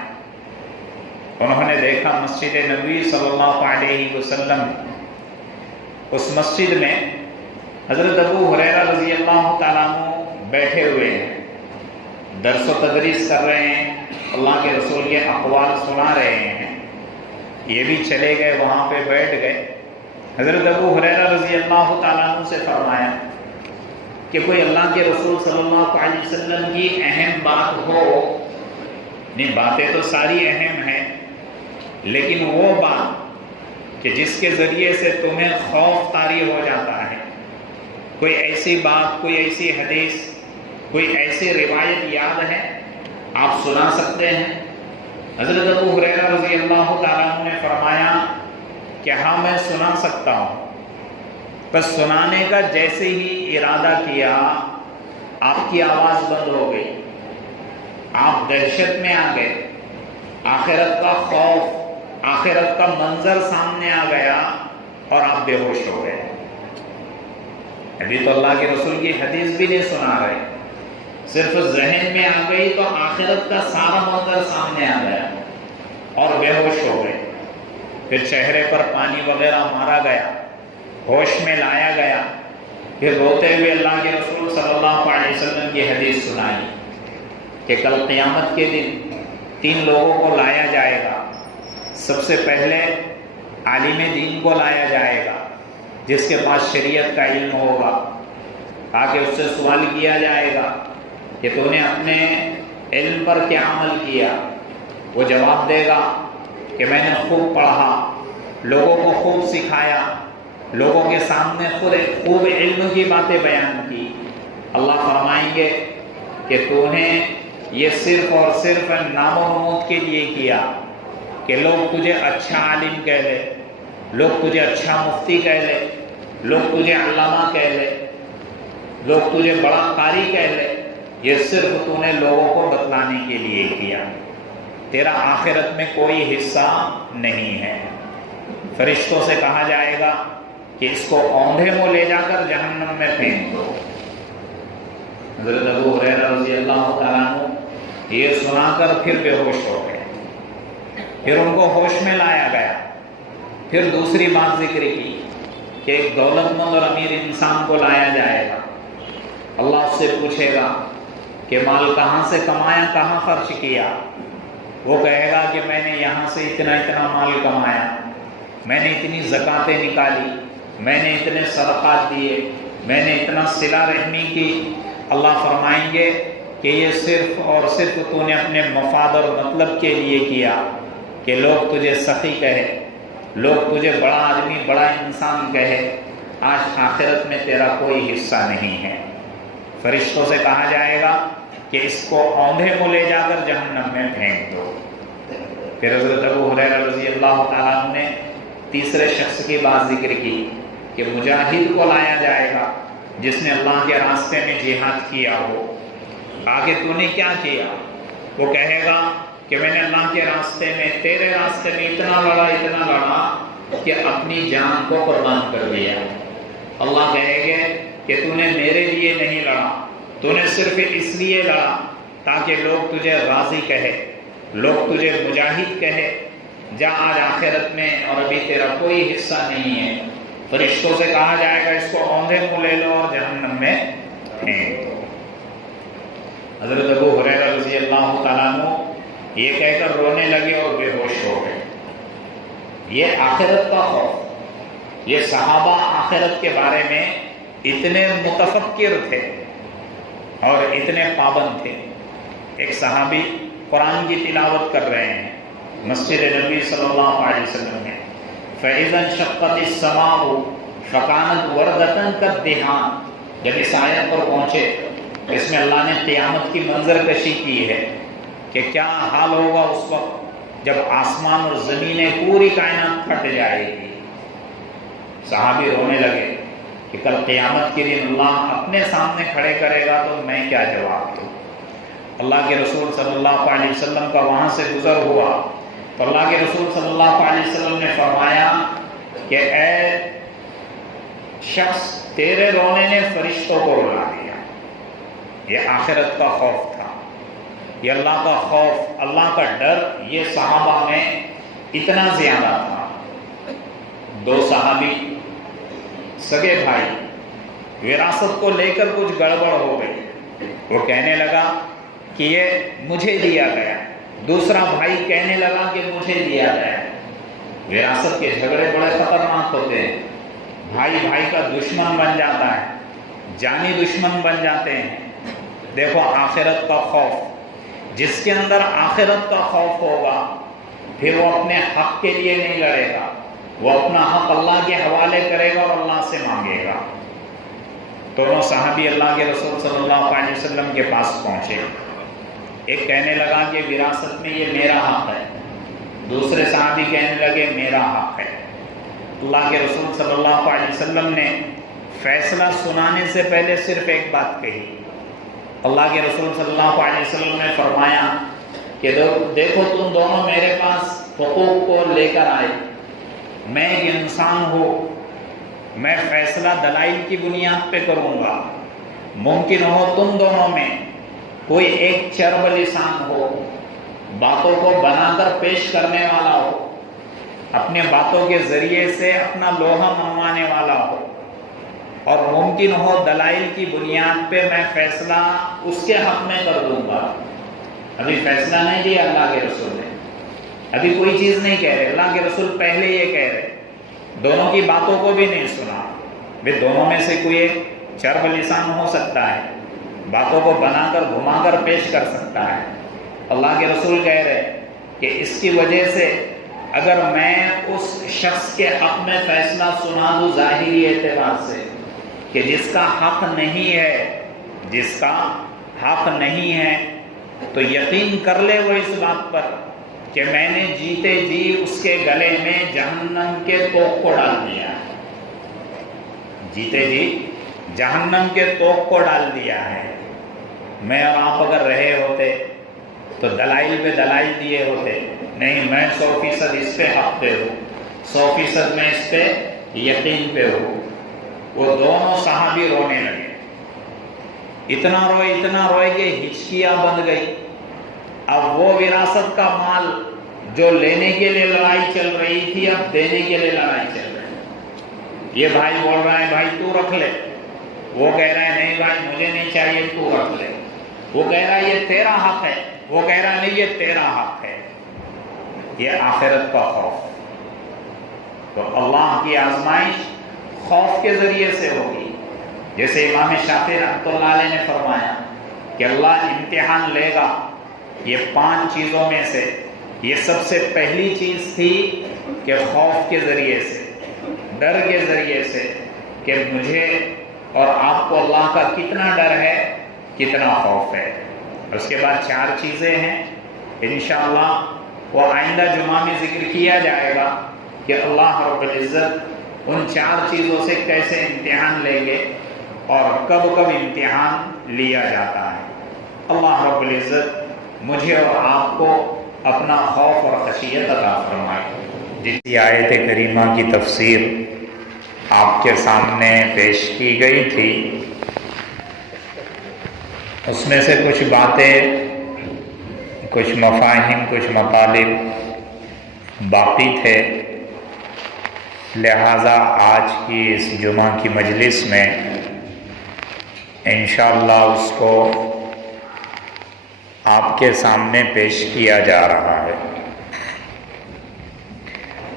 انہوں نے دیکھا مسجد نبوی صلی اللہ علیہ وسلم، اس مسجد میں حضرت ابو ہریرہ رضی اللہ تعالیٰ عنہ بیٹھے ہوئے ہیں، درس و تدریس کر رہے ہیں، اللہ کے رسول کے اقوال سنا رہے ہیں، یہ بھی چلے گئے وہاں پہ بیٹھ گئے۔ حضرت ابو ہریرہ رضی اللہ تعالیٰ عنہ سے فرمایا کہ کوئی اللہ کے رسول صلی اللہ علیہ وسلم کی اہم بات ہو، نہیں باتیں تو ساری اہم ہیں، لیکن وہ بات کہ جس کے ذریعے سے تمہیں خوف طاری ہو جاتا ہے، کوئی ایسی بات، کوئی ایسی حدیث، کوئی ایسی روایت یاد ہے آپ سنا سکتے ہیں؟ حضرت ابو ہریرہ رضی اللہ تعالیٰ عنہ نے فرمایا کہ ہاں میں سنا سکتا ہوں، بس سنانے کا جیسے ہی ارادہ کیا آپ کی آواز بند ہو گئی، آپ دہشت میں آ گئے، آخرت کا خوف، آخرت کا منظر سامنے آ گیا اور آپ بے ہوش ہو گئے۔ ابھی تو اللہ کے رسول کی حدیث بھی نہیں سنا رہے، صرف ذہن میں آ گئی تو آخرت کا سارا منظر سامنے آ گیا اور بے ہوش ہو گئے۔ پھر چہرے پر پانی وغیرہ مارا گیا، ہوش میں لایا گیا، پھر روتے ہوئے اللہ کے رسول صلی اللہ علیہ وسلم کی حدیث سنائی کہ کل قیامت کے دن 3 لوگوں کو لایا جائے گا۔ سب سے پہلے عالم دین کو لایا جائے گا، جس کے پاس شریعت کا علم ہوگا، تاکہ اس سے سوال کیا جائے گا کہ تو نے اپنے علم پر کیا عمل کیا۔ وہ جواب دے گا کہ میں نے خوب پڑھا، لوگوں کو خوب سکھایا، لوگوں کے سامنے خوب علم کی باتیں بیان کی۔ اللہ فرمائیں گے کہ تو نے یہ صرف اور صرف نام و نمود کے لیے کیا کہ لوگ تجھے اچھا عالم کہہ لے، لوگ تجھے اچھا مفتی کہہ لے، لوگ تجھے علامہ کہہ لے، لوگ تجھے بڑا قاری کہہ لے۔ یہ صرف تو نے لوگوں کو بتلانے کے لیے کیا، تیرا آخرت میں کوئی حصہ نہیں ہے۔ فرشتوں سے کہا جائے گا کہ اس کو اوندھے منہ لے جا کر جہنم میں پھینک دو۔ حضرت ابو ہریرہ رضی اللہ تعالیٰ عنہ یہ سنا کر پھر بے ہوش ہو گئے، پھر ان کو ہوش میں لایا گیا۔ پھر دوسری بات ذکر کی کہ ایک دولت مند اور امیر انسان کو لایا جائے گا۔ اللہ اس سے پوچھے گا کہ مال کہاں سے کمایا، کہاں خرچ کیا؟ وہ کہے گا کہ میں نے یہاں سے اتنا مال کمایا، میں نے اتنی زکاتیں نکالی، میں نے اتنے صدقات دیے، میں نے اتنا صلہ رحمی کی۔ اللہ فرمائیں گے کہ یہ صرف اور صرف تو نے اپنے مفاد اور مطلب کے لیے کیا کہ لوگ تجھے سخی کہے، لوگ تجھے بڑا آدمی، بڑا انسان کہے۔ آج آخرت میں تیرا کوئی حصہ نہیں ہے۔ فرشتوں سے کہا جائے گا کہ اس کو اوندھے منہ لے جا کر جہنم میں پھینک دو۔ پھر حضرت ابو ہریرہ رضی اللہ تعالیٰ عنہ نے تیسرے شخص کی بات ذکر کی کہ مجاہد کو لایا جائے گا، جس نے اللہ کے راستے میں جہاد کیا ہو۔ آگے تو نے کیا کیا؟ وہ کہے گا کہ میں نے اللہ کے راستے میں، تیرے راستے میں اتنا لڑا کہ اپنی جان کو قربان کر دیا۔ اللہ کہے گے کہ تو نے میرے لیے نہیں لڑا، تو نے صرف اس لیے لڑا تاکہ لوگ تجھے غازی کہے، لوگ تجھے مجاہد کہے۔ جا آج آخرت میں اور ابھی تیرا کوئی حصہ نہیں ہے۔ فرشتوں سے کہا جائے گا اس کو اوندھے منہ لے لو اور جہنم میں پھینک دو۔ حضرت ابو ہریرہ رضی اللہ تعالیٰ عنہ یہ کہہ کر رونے لگے اور بے ہوش ہو گئے۔ یہ آخرت کا خوف، یہ صحابہ آخرت کے بارے میں اتنے متفکر تھے اور اتنے پابند تھے۔ ایک صحابی قرآن کی تلاوت کر رہے ہیں مسجد نبی صلی اللہ علیہ وسلم میں، فَإِذَا انشَقَّتِ السَّمَاءُ فَكَانَتْ وَرْدَةً كَالدِّهَانِ۔ جب اس آیت پر پہنچے، اس میں اللہ نے قیامت کی منظر کشی کی ہے کہ کیا حال ہوگا اس وقت جب آسمان اور زمینیں، پوری کائنات پھٹ جائے گی۔ صحابی رونے لگے کہ کل قیامت کے دن اللہ اپنے سامنے کھڑے کرے گا تو میں کیا جواب دوں۔ اللہ کے رسول صلی اللہ علیہ وسلم کا وہاں سے گزر ہوا تو اللہ کے رسول صلی اللہ علیہ وسلم نے فرمایا کہ اے شخص، تیرے رونے نے فرشتوں کو رلا دیا۔ یہ آخرت کا خوف تھا، یہ اللہ کا خوف، اللہ کا ڈر، یہ صحابہ میں اتنا زیادہ تھا۔ 2 صحابی سگے بھائی، وراثت کو لے کر کچھ گڑبڑ ہو گئی۔ وہ کہنے لگا کہ یہ مجھے دیا گیا، دوسرا بھائی کہنے لگا کہ مجھے دیا گیا۔ وراثت کے جھگڑے بڑے خطرناک ہوتے ہیں، بھائی بھائی کا دشمن بن جاتا ہے، جانی دشمن بن جاتے ہیں۔ دیکھو آخرت کا خوف، جس کے اندر آخرت کا خوف ہوگا پھر وہ اپنے حق کے لیے نہیں لڑے گا، وہ اپنا حق اللہ کے حوالے کرے گا اور اللہ سے مانگے گا۔ دونوں صحابی اللہ کے رسول صلی اللہ علیہ وسلم کے پاس پہنچے۔ ایک کہنے لگا کہ وراثت میں یہ میرا حق ہے، دوسرے صحابی کہنے لگے میرا حق ہے۔ اللہ کے رسول صلی اللہ علیہ وسلم نے فیصلہ سنانے سے پہلے صرف ایک بات کہی۔ اللہ کے رسول صلی اللہ علیہ وسلم نے فرمایا کہ دیکھو تم دونوں میرے پاس حقوق کو لے کر آئے، میں ایک انسان ہوں، میں فیصلہ دلائل کی بنیاد پہ کروں گا۔ ممکن ہو تم دونوں میں کوئی ایک چرب لسان ہو، باتوں کو بنا کر پیش کرنے والا ہو، اپنے باتوں کے ذریعے سے اپنا لوہا منوانے والا ہو، اور ممکن ہو دلائل کی بنیاد پہ میں فیصلہ اس کے حق میں کر دوں گا۔ ابھی فیصلہ نہیں دیا اللہ کے رسول نے، ابھی کوئی چیز نہیں کہہ رہے، اللہ کے رسول پہلے یہ کہہ رہے، دونوں کی باتوں کو بھی نہیں سنا۔ بھی دونوں میں سے کوئی ایک چرب لسان ہو سکتا ہے، باتوں کو بنا کر گھما کر پیش کر سکتا ہے۔ اللہ کے رسول کہہ رہے کہ اس کی وجہ سے اگر میں اس شخص کے حق میں فیصلہ سنا دوں ظاہری اعتبار سے کہ جس کا حق نہیں ہے، جس کا حق نہیں ہے، تو یقین کر لے وہ اس بات پر کہ میں نے جیتے جی اس کے گلے میں جہنم کے توق کو ڈال دیا، جیتے جی جہنم کے توق کو ڈال دیا ہے۔ میں اور آپ اگر رہے ہوتے تو دلائل پہ دلائل دیے ہوتے، نہیں میں 100% اس پہ حق پہ ہوں، 100% میں اس پہ یقین پہ ہوں۔ وہ دونوں صحابی رونے لگے، اتنا روئے کہ ہچکیاں بند گئی۔ اب وہ وراثت کا مال جو لینے کے لیے لڑائی چل رہی تھی اب دینے کے لیے لڑائی چل رہی ہے۔ یہ بھائی بول رہا ہے بھائی تو رکھ لے، وہ کہہ رہا ہے نہیں بھائی مجھے نہیں چاہیے تو رکھ لے، وہ کہہ رہا ہے یہ تیرا حق ہے، وہ کہہ رہا ہے نہیں یہ تیرا حق ہے۔ یہ آخرت کا خوف۔ تو اللہ کی آزمائش خوف کے ذریعے سے ہوگی، جیسے امام شافعی رحمۃ اللہ علیہ نے فرمایا کہ اللہ امتحان لے گا یہ 5 چیزوں میں سے۔ یہ سب سے پہلی چیز تھی کہ خوف کے ذریعے سے، ڈر کے ذریعے سے، کہ مجھے اور آپ کو اللہ کا کتنا ڈر ہے، کتنا خوف ہے۔ اس کے بعد 4 چیزیں ہیں، انشاءاللہ وہ آئندہ جمعہ میں ذکر کیا جائے گا کہ اللہ رب العزت ان 4 چیزوں سے کیسے امتحان لیں گے اور کب کب امتحان لیا جاتا ہے۔ اللہ رب العزت مجھے اور آپ کو اپنا خوف اور خشیت عطا فرمائے۔ جس آیت کریمہ کی تفسیر آپ کے سامنے پیش کی گئی تھی، اس میں سے کچھ باتیں، کچھ مفاہیم، کچھ مطالب باقی تھے، لہٰذا آج کی اس جمعہ کی مجلس میں انشاءاللہ اس کو آپ کے سامنے پیش کیا جا رہا ہے۔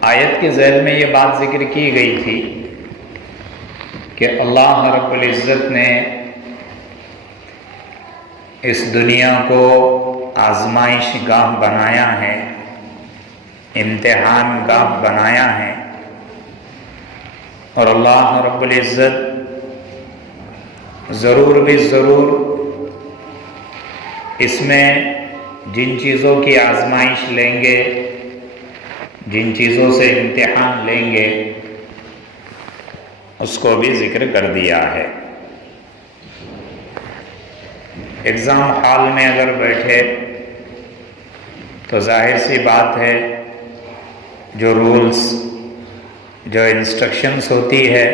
آیت کے ذیل میں یہ بات ذکر کی گئی تھی کہ اللہ رب العزت نے اس دنیا کو آزمائش گاہ بنایا ہے، امتحان گاہ بنایا ہے، اور اللہ رب العزت ضرور بھی ضرور اس میں جن چیزوں کی آزمائش لیں گے، جن چیزوں سے امتحان لیں گے، اس کو بھی ذکر کر دیا ہے۔ ایگزام ہال میں اگر بیٹھے تو ظاہر سی بات ہے جو رولز، جو انسٹرکشنز ہوتی ہے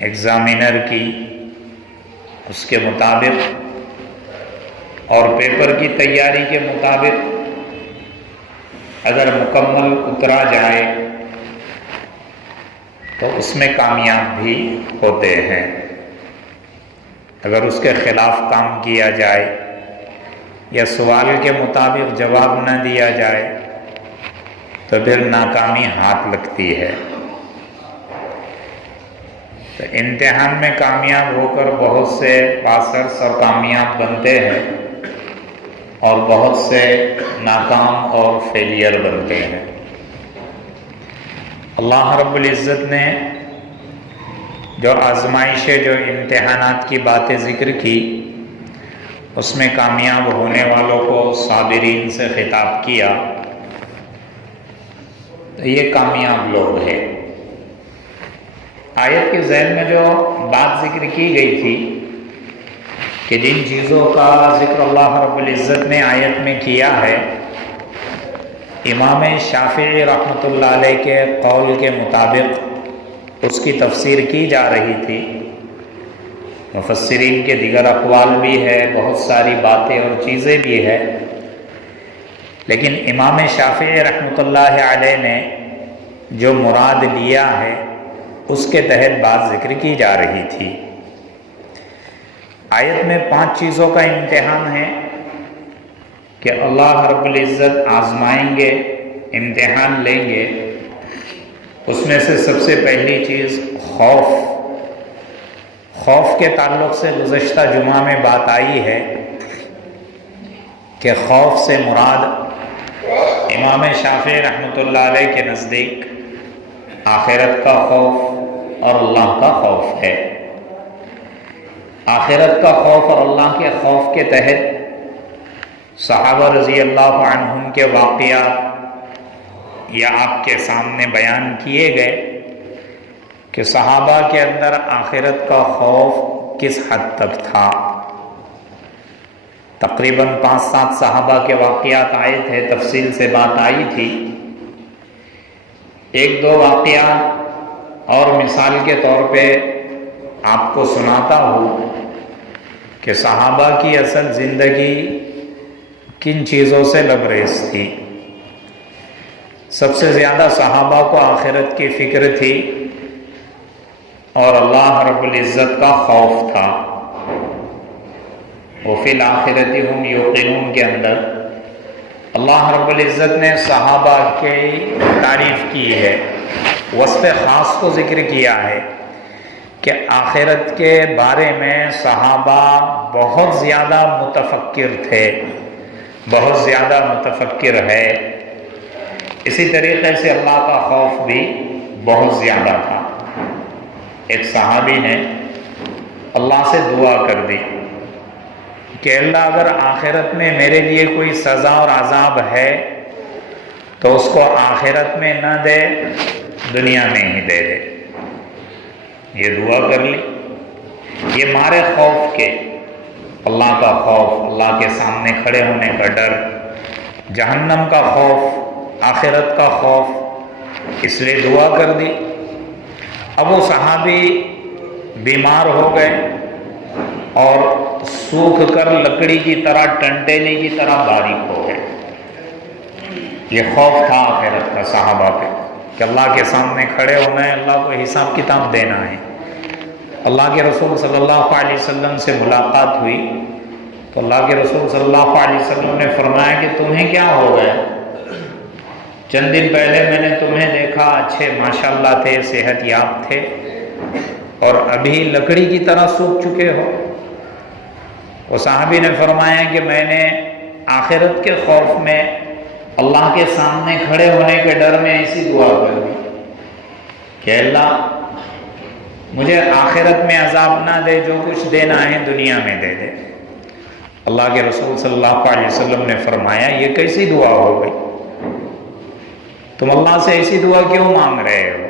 ایگزامینر کی، اس کے مطابق اور پیپر کی تیاری کے مطابق اگر مکمل اترا جائے تو اس میں کامیاب بھی ہوتے ہیں، اگر اس کے خلاف کام کیا جائے یا سوال کے مطابق جواب نہ دیا جائے تو پھر ناکامی ہاتھ لگتی ہے۔ تو امتحان میں کامیاب ہو کر بہت سے پاسرس اور کامیاب بنتے ہیں، اور بہت سے ناکام اور فیلئر بنتے ہیں۔ اللہ رب العزت نے جو آزمائشیں، جو امتحانات کی باتیں ذکر کی، اس میں کامیاب ہونے والوں کو صابرین سے خطاب کیا، تو یہ کامیاب لوگ ہیں۔ آیت کے ذیل میں جو بات ذکر کی گئی تھی کہ جن چیزوں کا ذکر اللہ رب العزت نے آیت میں کیا ہے، امام شافعی رحمۃ اللہ علیہ کے قول کے مطابق اس کی تفسیر کی جا رہی تھی۔ مفسرین کے دیگر اقوال بھی ہے، بہت ساری باتیں اور چیزیں بھی ہے، لیکن امام شافعی رحمۃ اللہ علیہ نے جو مراد لیا ہے اس کے تحت بات ذکر کی جا رہی تھی۔ آیت میں 5 چیزوں کا امتحان ہے، کہ اللہ رب العزت آزمائیں گے، امتحان لیں گے، اس میں سے سب سے پہلی چیز خوف کے تعلق سے گزشتہ جمعہ میں بات آئی ہے کہ خوف سے مراد امام شافعی رحمۃ اللہ علیہ کے نزدیک آخرت کا خوف اور اللہ کا خوف ہے۔ آخرت کا خوف اور اللہ کے خوف کے تحت صحابہ رضی اللہ عنہم کے واقعات یا آپ کے سامنے بیان کیے گئے کہ صحابہ کے اندر آخرت کا خوف کس حد تک تھا۔ تقریباً 5-7 صحابہ کے واقعات آئے تھے، تفصیل سے بات آئی تھی۔ 1-2 واقعات اور مثال کے طور پہ آپ کو سناتا ہوں کہ صحابہ کی اصل زندگی کن چیزوں سے لبریز تھی۔ سب سے زیادہ صحابہ کو آخرت کی فکر تھی اور اللہ رب العزت کا خوف تھا۔ وفی الآخرۃ هم یوقنون کے اندر اللہ رب العزت نے صحابہ کی تعریف کی ہے، وصف خاص کو ذکر کیا ہے کہ آخرت کے بارے میں صحابہ بہت زیادہ متفکر تھے، بہت زیادہ متفکر ہے۔ اسی طریقے سے اللہ کا خوف بھی بہت زیادہ تھا۔ ایک صحابی نے اللہ سے دعا کر دی کہ اللہ اگر آخرت میں میرے لیے کوئی سزا اور عذاب ہے تو اس کو آخرت میں نہ دے، دنیا میں ہی دے دے۔ یہ دعا کر لی۔ یہ مارے خوف کے، اللہ کا خوف، اللہ کے سامنے کھڑے ہونے کا ڈر، جہنم کا خوف، آخرت کا خوف، اس لیے دعا کر دی۔ اب وہ صحابی بیمار ہو گئے اور سوکھ کر لکڑی کی طرح، ٹنٹیلی کی طرح باریک ہو گئے۔ یہ خوف تھا آخرت کا صحابہ پہ کہ اللہ کے سامنے کھڑے ہونا ہے، اللہ کو حساب کتاب دینا ہے۔ اللہ کے رسول صلی اللہ علیہ وسلم سے ملاقات ہوئی تو اللہ کے رسول صلی اللہ علیہ وسلم نے فرمایا کہ تمہیں کیا ہو گیا؟ چند دن پہلے میں نے تمہیں دیکھا، اچھے ماشاءاللہ تھے، صحت یاب تھے، اور ابھی لکڑی کی طرح سوکھ چکے ہو۔ وہ صحابی نے فرمایا کہ میں نے آخرت کے خوف میں، اللہ کے سامنے کھڑے ہونے کے ڈر میں ایسی دعا کر دی کہ اللہ مجھے آخرت میں عذاب نہ دے، جو کچھ دینا ہے دنیا میں دے دے۔ اللہ کے رسول صلی اللہ علیہ وسلم نے فرمایا یہ کیسی دعا ہو گئی؟ تم اللہ سے ایسی دعا کیوں مانگ رہے ہو؟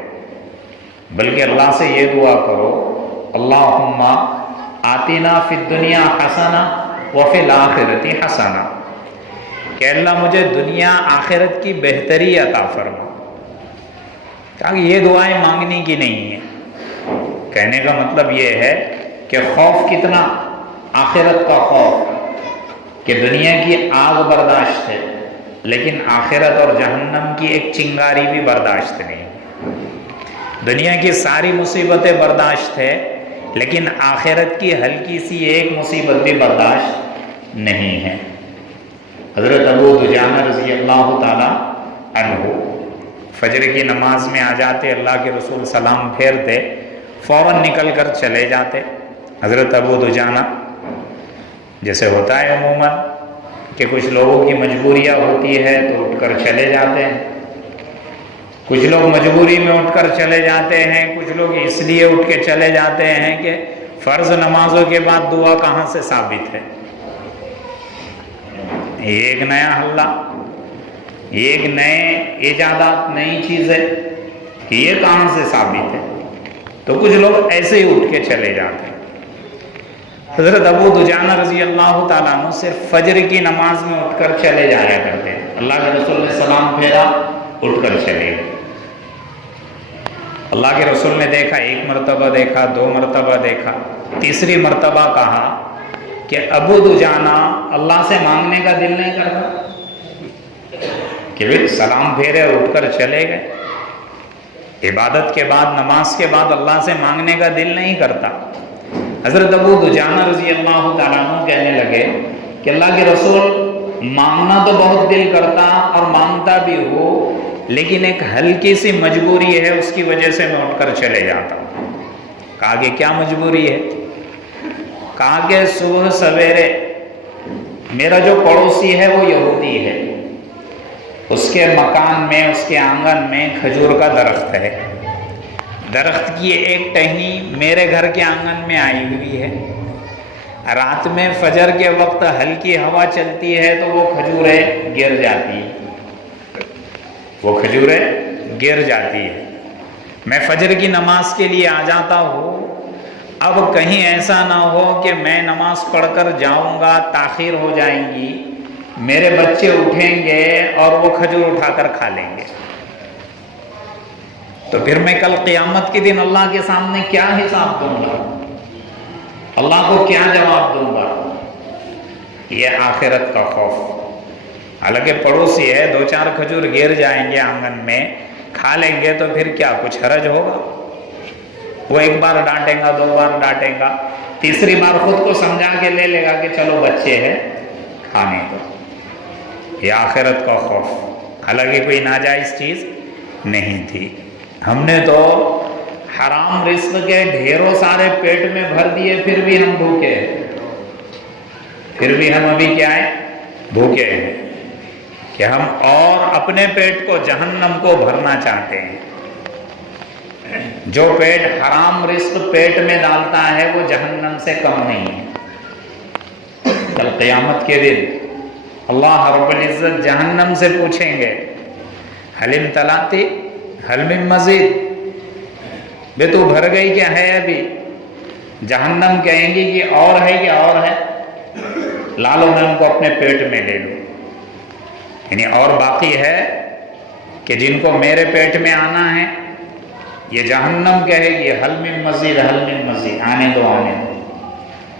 بلکہ اللہ سے یہ دعا کرو، اللہم آتنا فی الدنیا حسنہ وفی الآخرۃ حسنہ، کہ اللہ مجھے دنیا آخرت کی بہتری عطا فرما۔ تاکہ یہ دعائیں مانگنے کی نہیں ہیں۔ کہنے کا مطلب یہ ہے کہ خوف کتنا، آخرت کا خوف، کہ دنیا کی آگ برداشت ہے لیکن آخرت اور جہنم کی ایک چنگاری بھی برداشت نہیں۔ دنیا کی ساری مصیبتیں برداشت ہے لیکن آخرت کی ہلکی سی ایک مصیبت بھی برداشت نہیں ہے۔ حضرت ابو دجانہ رضی اللہ تعالی عنہ فجر کی نماز میں آ جاتے، اللہ کے رسول سلام پھیرتے، فوراً نکل کر چلے جاتے۔ حضرت ابو دجانہ، جیسے ہوتا ہے عموماً کہ کچھ لوگوں کی مجبوریاں ہوتی ہے تو اٹھ کر چلے جاتے ہیں، کچھ لوگ مجبوری میں اٹھ کر چلے جاتے ہیں، کچھ لوگ اس لیے اٹھ کے چلے جاتے ہیں کہ فرض نمازوں کے بعد دعا کہاں سے ثابت ہے۔ یہ ایک نیا حلہ، یہ ایک نئے ایجادات، نئی چیز ہے کہ یہ کہاں سے ثابت ہے، تو کچھ لوگ ایسے ہی اٹھ کے چلے جاتے ہیں۔ حضرت ابو دجانہ رضی اللہ تعالیٰ عنہ صرف فجر کی نماز میں اٹھ کر چلے جایا کرتے ہیں۔ اللہ کے رسول نے سلام پھیرا، اٹھ کر چلے گئے۔ اللہ کے رسول نے دیکھا، 1 مرتبہ دیکھا، 2 مرتبہ دیکھا، تیسری مرتبہ کہا کہ ابو دجانہ اللہ سے مانگنے کا دل نہیں کرتا؟ کہ سلام پھیرے اور اٹھ کر چلے گئے۔ عبادت کے بعد، نماز کے بعد اللہ سے مانگنے کا دل نہیں کرتا۔ حضرت ابو دجانہ رضی اللہ تعالیٰ عنہ کہنے لگے کہ اللہ کے رسول مانگنا تو بہت دل کرتا اور مانگتا بھی ہو، لیکن ایک ہلکی سی مجبوری ہے، اس کی وجہ سے میں اٹھ کر چلے جاتا ہوں۔ کہا کہ کیا مجبوری ہے؟ کہا کہ صبح سویرے میرا جو پڑوسی ہے وہ یہودی ہے، اس کے مکان میں، اس کے آنگن میں کھجور کا درخت ہے، درخت کی ایک ٹہنی میرے گھر کے آنگن میں آئی ہوئی ہے، رات میں فجر کے وقت ہلکی ہوا چلتی ہے تو وہ کھجوریں گر جاتی ہے، وہ کھجوریں گر جاتی ہے۔ میں فجر کی نماز کے لیے آ جاتا ہوں، اب کہیں ایسا نہ ہو کہ میں نماز پڑھ کر جاؤں گا، تاخیر ہو جائیں گی، میرے بچے اٹھیں گے اور وہ کھجور اٹھا کر کھا لیں گے، تو پھر میں کل قیامت کے دن اللہ کے سامنے کیا حساب دوں گا، اللہ کو کیا جواب دوں گا؟ یہ آخرت کا خوف۔ حالانکہ پڑوسی ہے، دو چار کھجور گر جائیں گے آنگن میں، کھا لیں گے تو پھر کیا کچھ حرج ہوگا؟ وہ ایک بار ڈانٹیں گا، دو بار ڈانٹیں گا، تیسری بار خود کو سمجھا کے لے لے گا کہ چلو بچے ہیں کھانے دو۔ یہ آخرت کا خوف، حالانکہ کوئی ناجائز چیز نہیں تھی۔ ہم نے تو حرام رزق کے ڈھیروں سارے پیٹ میں بھر دیے، پھر بھی ہم بھوکے ہیں، پھر بھی ہم ابھی کیا ہیں؟ بھوکے ہیں، کہ ہم اور اپنے پیٹ کو، جہنم کو بھرنا چاہتے ہیں۔ جو پیٹ حرام رزق پیٹ میں ڈالتا ہے وہ جہنم سے کم نہیں ہے۔ کل قیامت کے دن اللہ رب العزت جہنم سے پوچھیں گے حل امتلاتی حل من مزید، بے تو بھر گئی کیا ہے ابھی؟ جہنم کہیں گی کہ اور ہے کہ اور ہے، لالو میں ان کو اپنے پیٹ میں لے لو، یعنی اور باقی ہے کہ جن کو میرے پیٹ میں آنا ہے۔ یہ جہنم کہے گی حل من مزید حل من مزید، آنے دو آنے دو،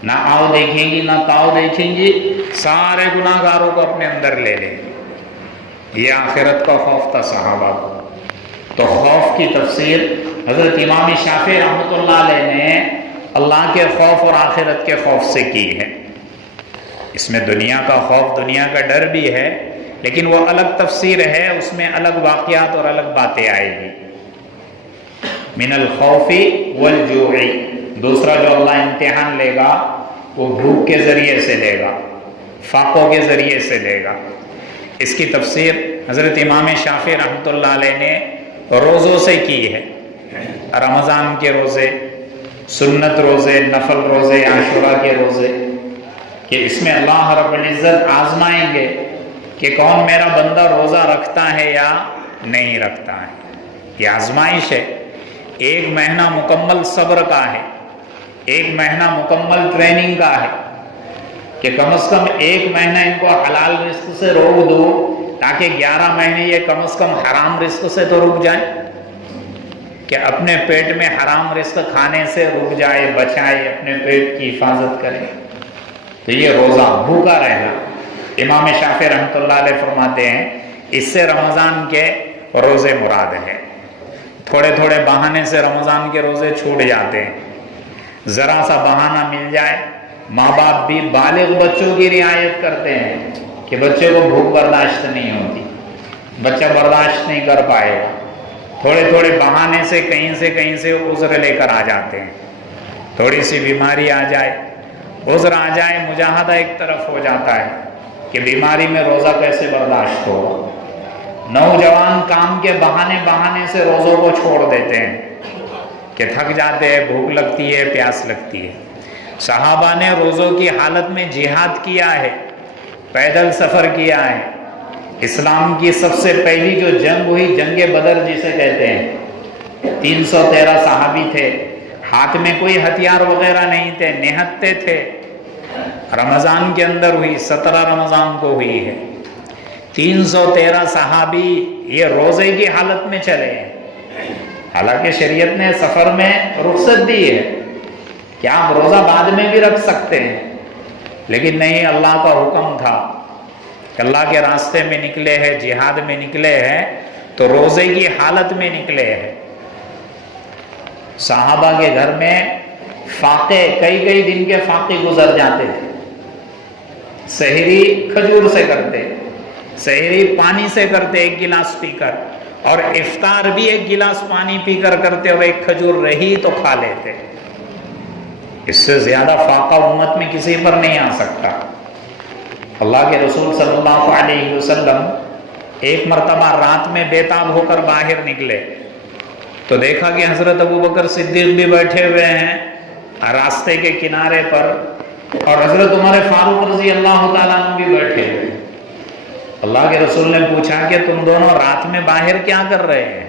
نہ آؤ دیکھیں گی نہ تاؤ دیکھیں گی، سارے گناہ گاروں کو اپنے اندر لے لیں گی۔ یہ آخرت کا خوف تھا صحابہ کو۔ تو خوف کی تفسیر حضرت امام شافعی رحمۃ اللہ علیہ نے اللہ کے خوف اور آخرت کے خوف سے کی ہے۔ اس میں دنیا کا خوف، دنیا کا ڈر بھی ہے، لیکن وہ الگ تفسیر ہے، اس میں الگ واقعات اور الگ باتیں آئے گی۔ من الخوف والجوع، دوسرا جو اللہ امتحان لے گا وہ بھوک کے ذریعے سے لے گا، فاقوں کے ذریعے سے لے گا۔ اس کی تفسیر حضرت امام شافعی رحمۃ اللہ علیہ نے روزوں سے کی ہے، رمضان کے روزے، سنت روزے، نفل روزے، عاشورہ کے روزے، کہ اس میں اللہ رب العزت آزمائیں گے کہ کون میرا بندہ روزہ رکھتا ہے یا نہیں رکھتا ہے۔ یہ آزمائش ہے، ایک مہینہ مکمل صبر کا ہے، ایک مہینہ مکمل ٹریننگ کا ہے، کہ کم از کم ایک مہینہ ان کو حلال رزق سے روک دو تاکہ 11 مہینے یہ کم از کم حرام رزق سے تو رک جائیں، کہ اپنے پیٹ میں حرام رزق کھانے سے رک جائے، بچائے، اپنے پیٹ کی حفاظت کرے۔ تو یہ روزہ بھوکا رہنا، امام شافعی رحمۃ اللہ علیہ فرماتے ہیں اس سے رمضان کے روزے مراد ہے۔ تھوڑے تھوڑے بہانے سے رمضان کے روزے چھوٹ جاتے ہیں، ذرا سا بہانہ مل جائے، ماں باپ بھی بالغ بچوں کی رعایت کرتے ہیں کہ بچے کو بھوک برداشت نہیں ہوتی، بچہ برداشت نہیں کر پائے گا، تھوڑے تھوڑے بہانے سے کہیں سے عذر لے کر آ جاتے ہیں، تھوڑی سی بیماری آ جائے، عذر آ جائے، مجاہدہ ایک طرف ہو جاتا ہے کہ بیماری میں روزہ کیسے برداشت ہوگا۔ نوجوان کام کے بہانے سے روزوں کو چھوڑ دیتے ہیں کہ تھک جاتے ہیں، بھوک لگتی ہے، پیاس لگتی ہے۔ صحابہ نے روزوں کی حالت میں جہاد کیا ہے، پیدل سفر کیا ہے۔ اسلام کی سب سے پہلی جو جنگ ہوئی، جنگ بدر جسے کہتے ہیں، 313 صحابی تھے، ہاتھ میں کوئی ہتھیار وغیرہ نہیں تھے، نہتے تھے، رمضان کے اندر ہوئی، 17 رمضان کو ہوئی ہے۔ 313 صحابی یہ روزے کی حالت میں چلے ہیں، حالانکہ شریعت نے سفر میں رخصت دی ہے کہ آپ روزہ بعد میں بھی رکھ سکتے ہیں، لیکن نہیں، اللہ کا حکم تھا کہ اللہ کے راستے میں نکلے ہیں، جہاد میں نکلے ہیں تو روزے کی حالت میں نکلے ہیں۔ صحابہ کے گھر میں فاقے، کئی دن کے فاقے گزر جاتے تھے، سحری کھجور سے کرتے، سحری پانی سے کرتے 1 گلاس پی کر، اور افطار بھی 1 گلاس پانی پی کر کرتے، اور 1 کھجور رہی تو کھا لیتے۔ اس سے زیادہ فاقہ امت میں کسی پر نہیں آ سکتا۔ اللہ کے رسول صلی اللہ علیہ وسلم ایک مرتبہ رات میں بیتاب ہو کر باہر نکلے تو دیکھا کہ حضرت ابوبکر صدیق بھی بیٹھے ہوئے ہیں راستے کے کنارے پر، اور حضرت عمر فاروق رضی اللہ تعالیٰ عنہ بھی بیٹھے ہوئے۔ اللہ کے رسول نے پوچھا کہ تم دونوں رات میں باہر کیا کر رہے ہیں؟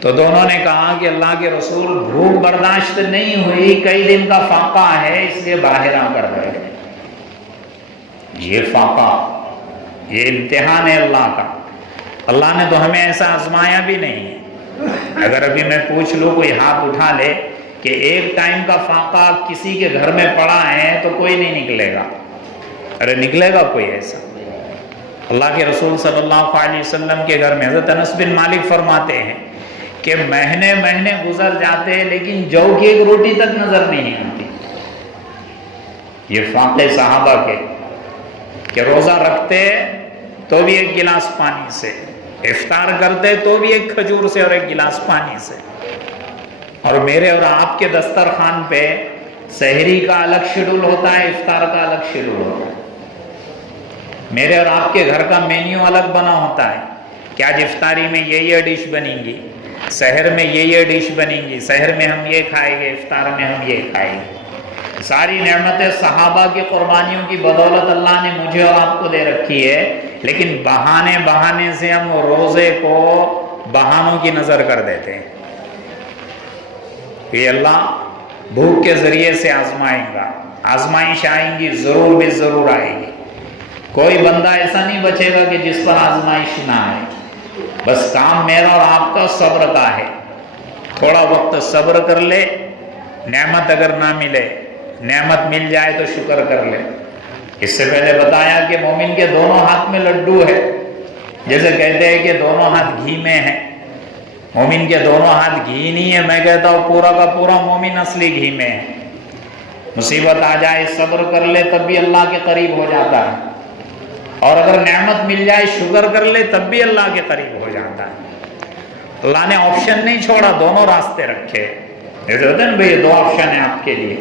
تو دونوں نے کہا کہ اللہ کے رسول بھوک برداشت نہیں ہوئی، کئی دن کا فاقہ ہے، اس لیے باہر آ کر رہے ہیں۔ یہ فاقہ، یہ امتحان ہے اللہ کا۔ اللہ نے تو ہمیں ایسا آزمایا بھی نہیں ہے۔ اگر ابھی میں پوچھ لوں، کوئی ہاتھ اٹھا لے کہ ایک ٹائم کا فاقہ کسی کے گھر میں پڑا ہے، تو کوئی نہیں نکلے گا۔ ارے نکلے گا کوئی ایسا؟ اللہ کے رسول صلی اللہ علیہ وسلم کے گھر میں حضرت انس بن مالک فرماتے ہیں کہ مہینے مہینے گزر جاتے لیکن جو کی 1 روٹی تک نظر نہیں آتی۔ یہ فاقے صحابہ کے کہ روزہ رکھتے تو بھی 1 گلاس پانی سے، افطار کرتے تو بھی 1 کھجور سے اور 1 گلاس پانی سے۔ اور میرے اور آپ کے دسترخوان پہ سحری کا الگ شیڈول ہوتا ہے، افطار کا الگ شیڈول ہوتا ہے۔ میرے اور آپ کے گھر کا مینیو الگ بنا ہوتا ہے کہ آج افطاری میں یہ ڈش بنیں گی، سحر میں یہ ڈش بنیں گی، سحر میں ہم یہ کھائیں گے، افطار میں ہم یہ کھائیں گے۔ ساری نعمتیں صحابہ کی قربانیوں کی بدولت اللہ نے مجھے اور آپ کو دے رکھی ہے، لیکن بہانے سے ہم روزے کو بہانوں کی نظر کر دیتے ہیں۔ یہ اللہ بھوک کے ذریعے سے آزمائیں گا، آزمائش آئیں گی، ضرور بھی ضرور آئے گی۔ کوئی بندہ ایسا نہیں بچے گا کہ جس پر آزمائش نہ آئے۔ بس کام میرا اور آپ کا صبر کا ہے۔ تھوڑا وقت صبر کر لے، نعمت اگر نہ ملے، نعمت مل جائے تو شکر کر لے۔ اس سے پہلے بتایا کہ مومن کے دونوں ہاتھ میں لڈو ہے، جیسے کہتے ہیں کہ دونوں ہاتھ گھی میں ہیں۔ مومن کے دونوں ہاتھ گھی نہیں ہے، میں کہتا ہوں پورا کا پورا مومن اصلی گھی میں ہے۔ مصیبت آ جائے صبر کر لے تب بھی اللہ کے قریب ہو جاتا ہے، اور اگر نعمت مل جائے شکر کر لے تب بھی اللہ کے قریب ہو جاتا ہے۔ اللہ نے آپشن نہیں چھوڑا، دونوں راستے رکھے۔ جیسے ہوتا ہے نا بھئی 2 آپشن ہیں آپ کے لیے،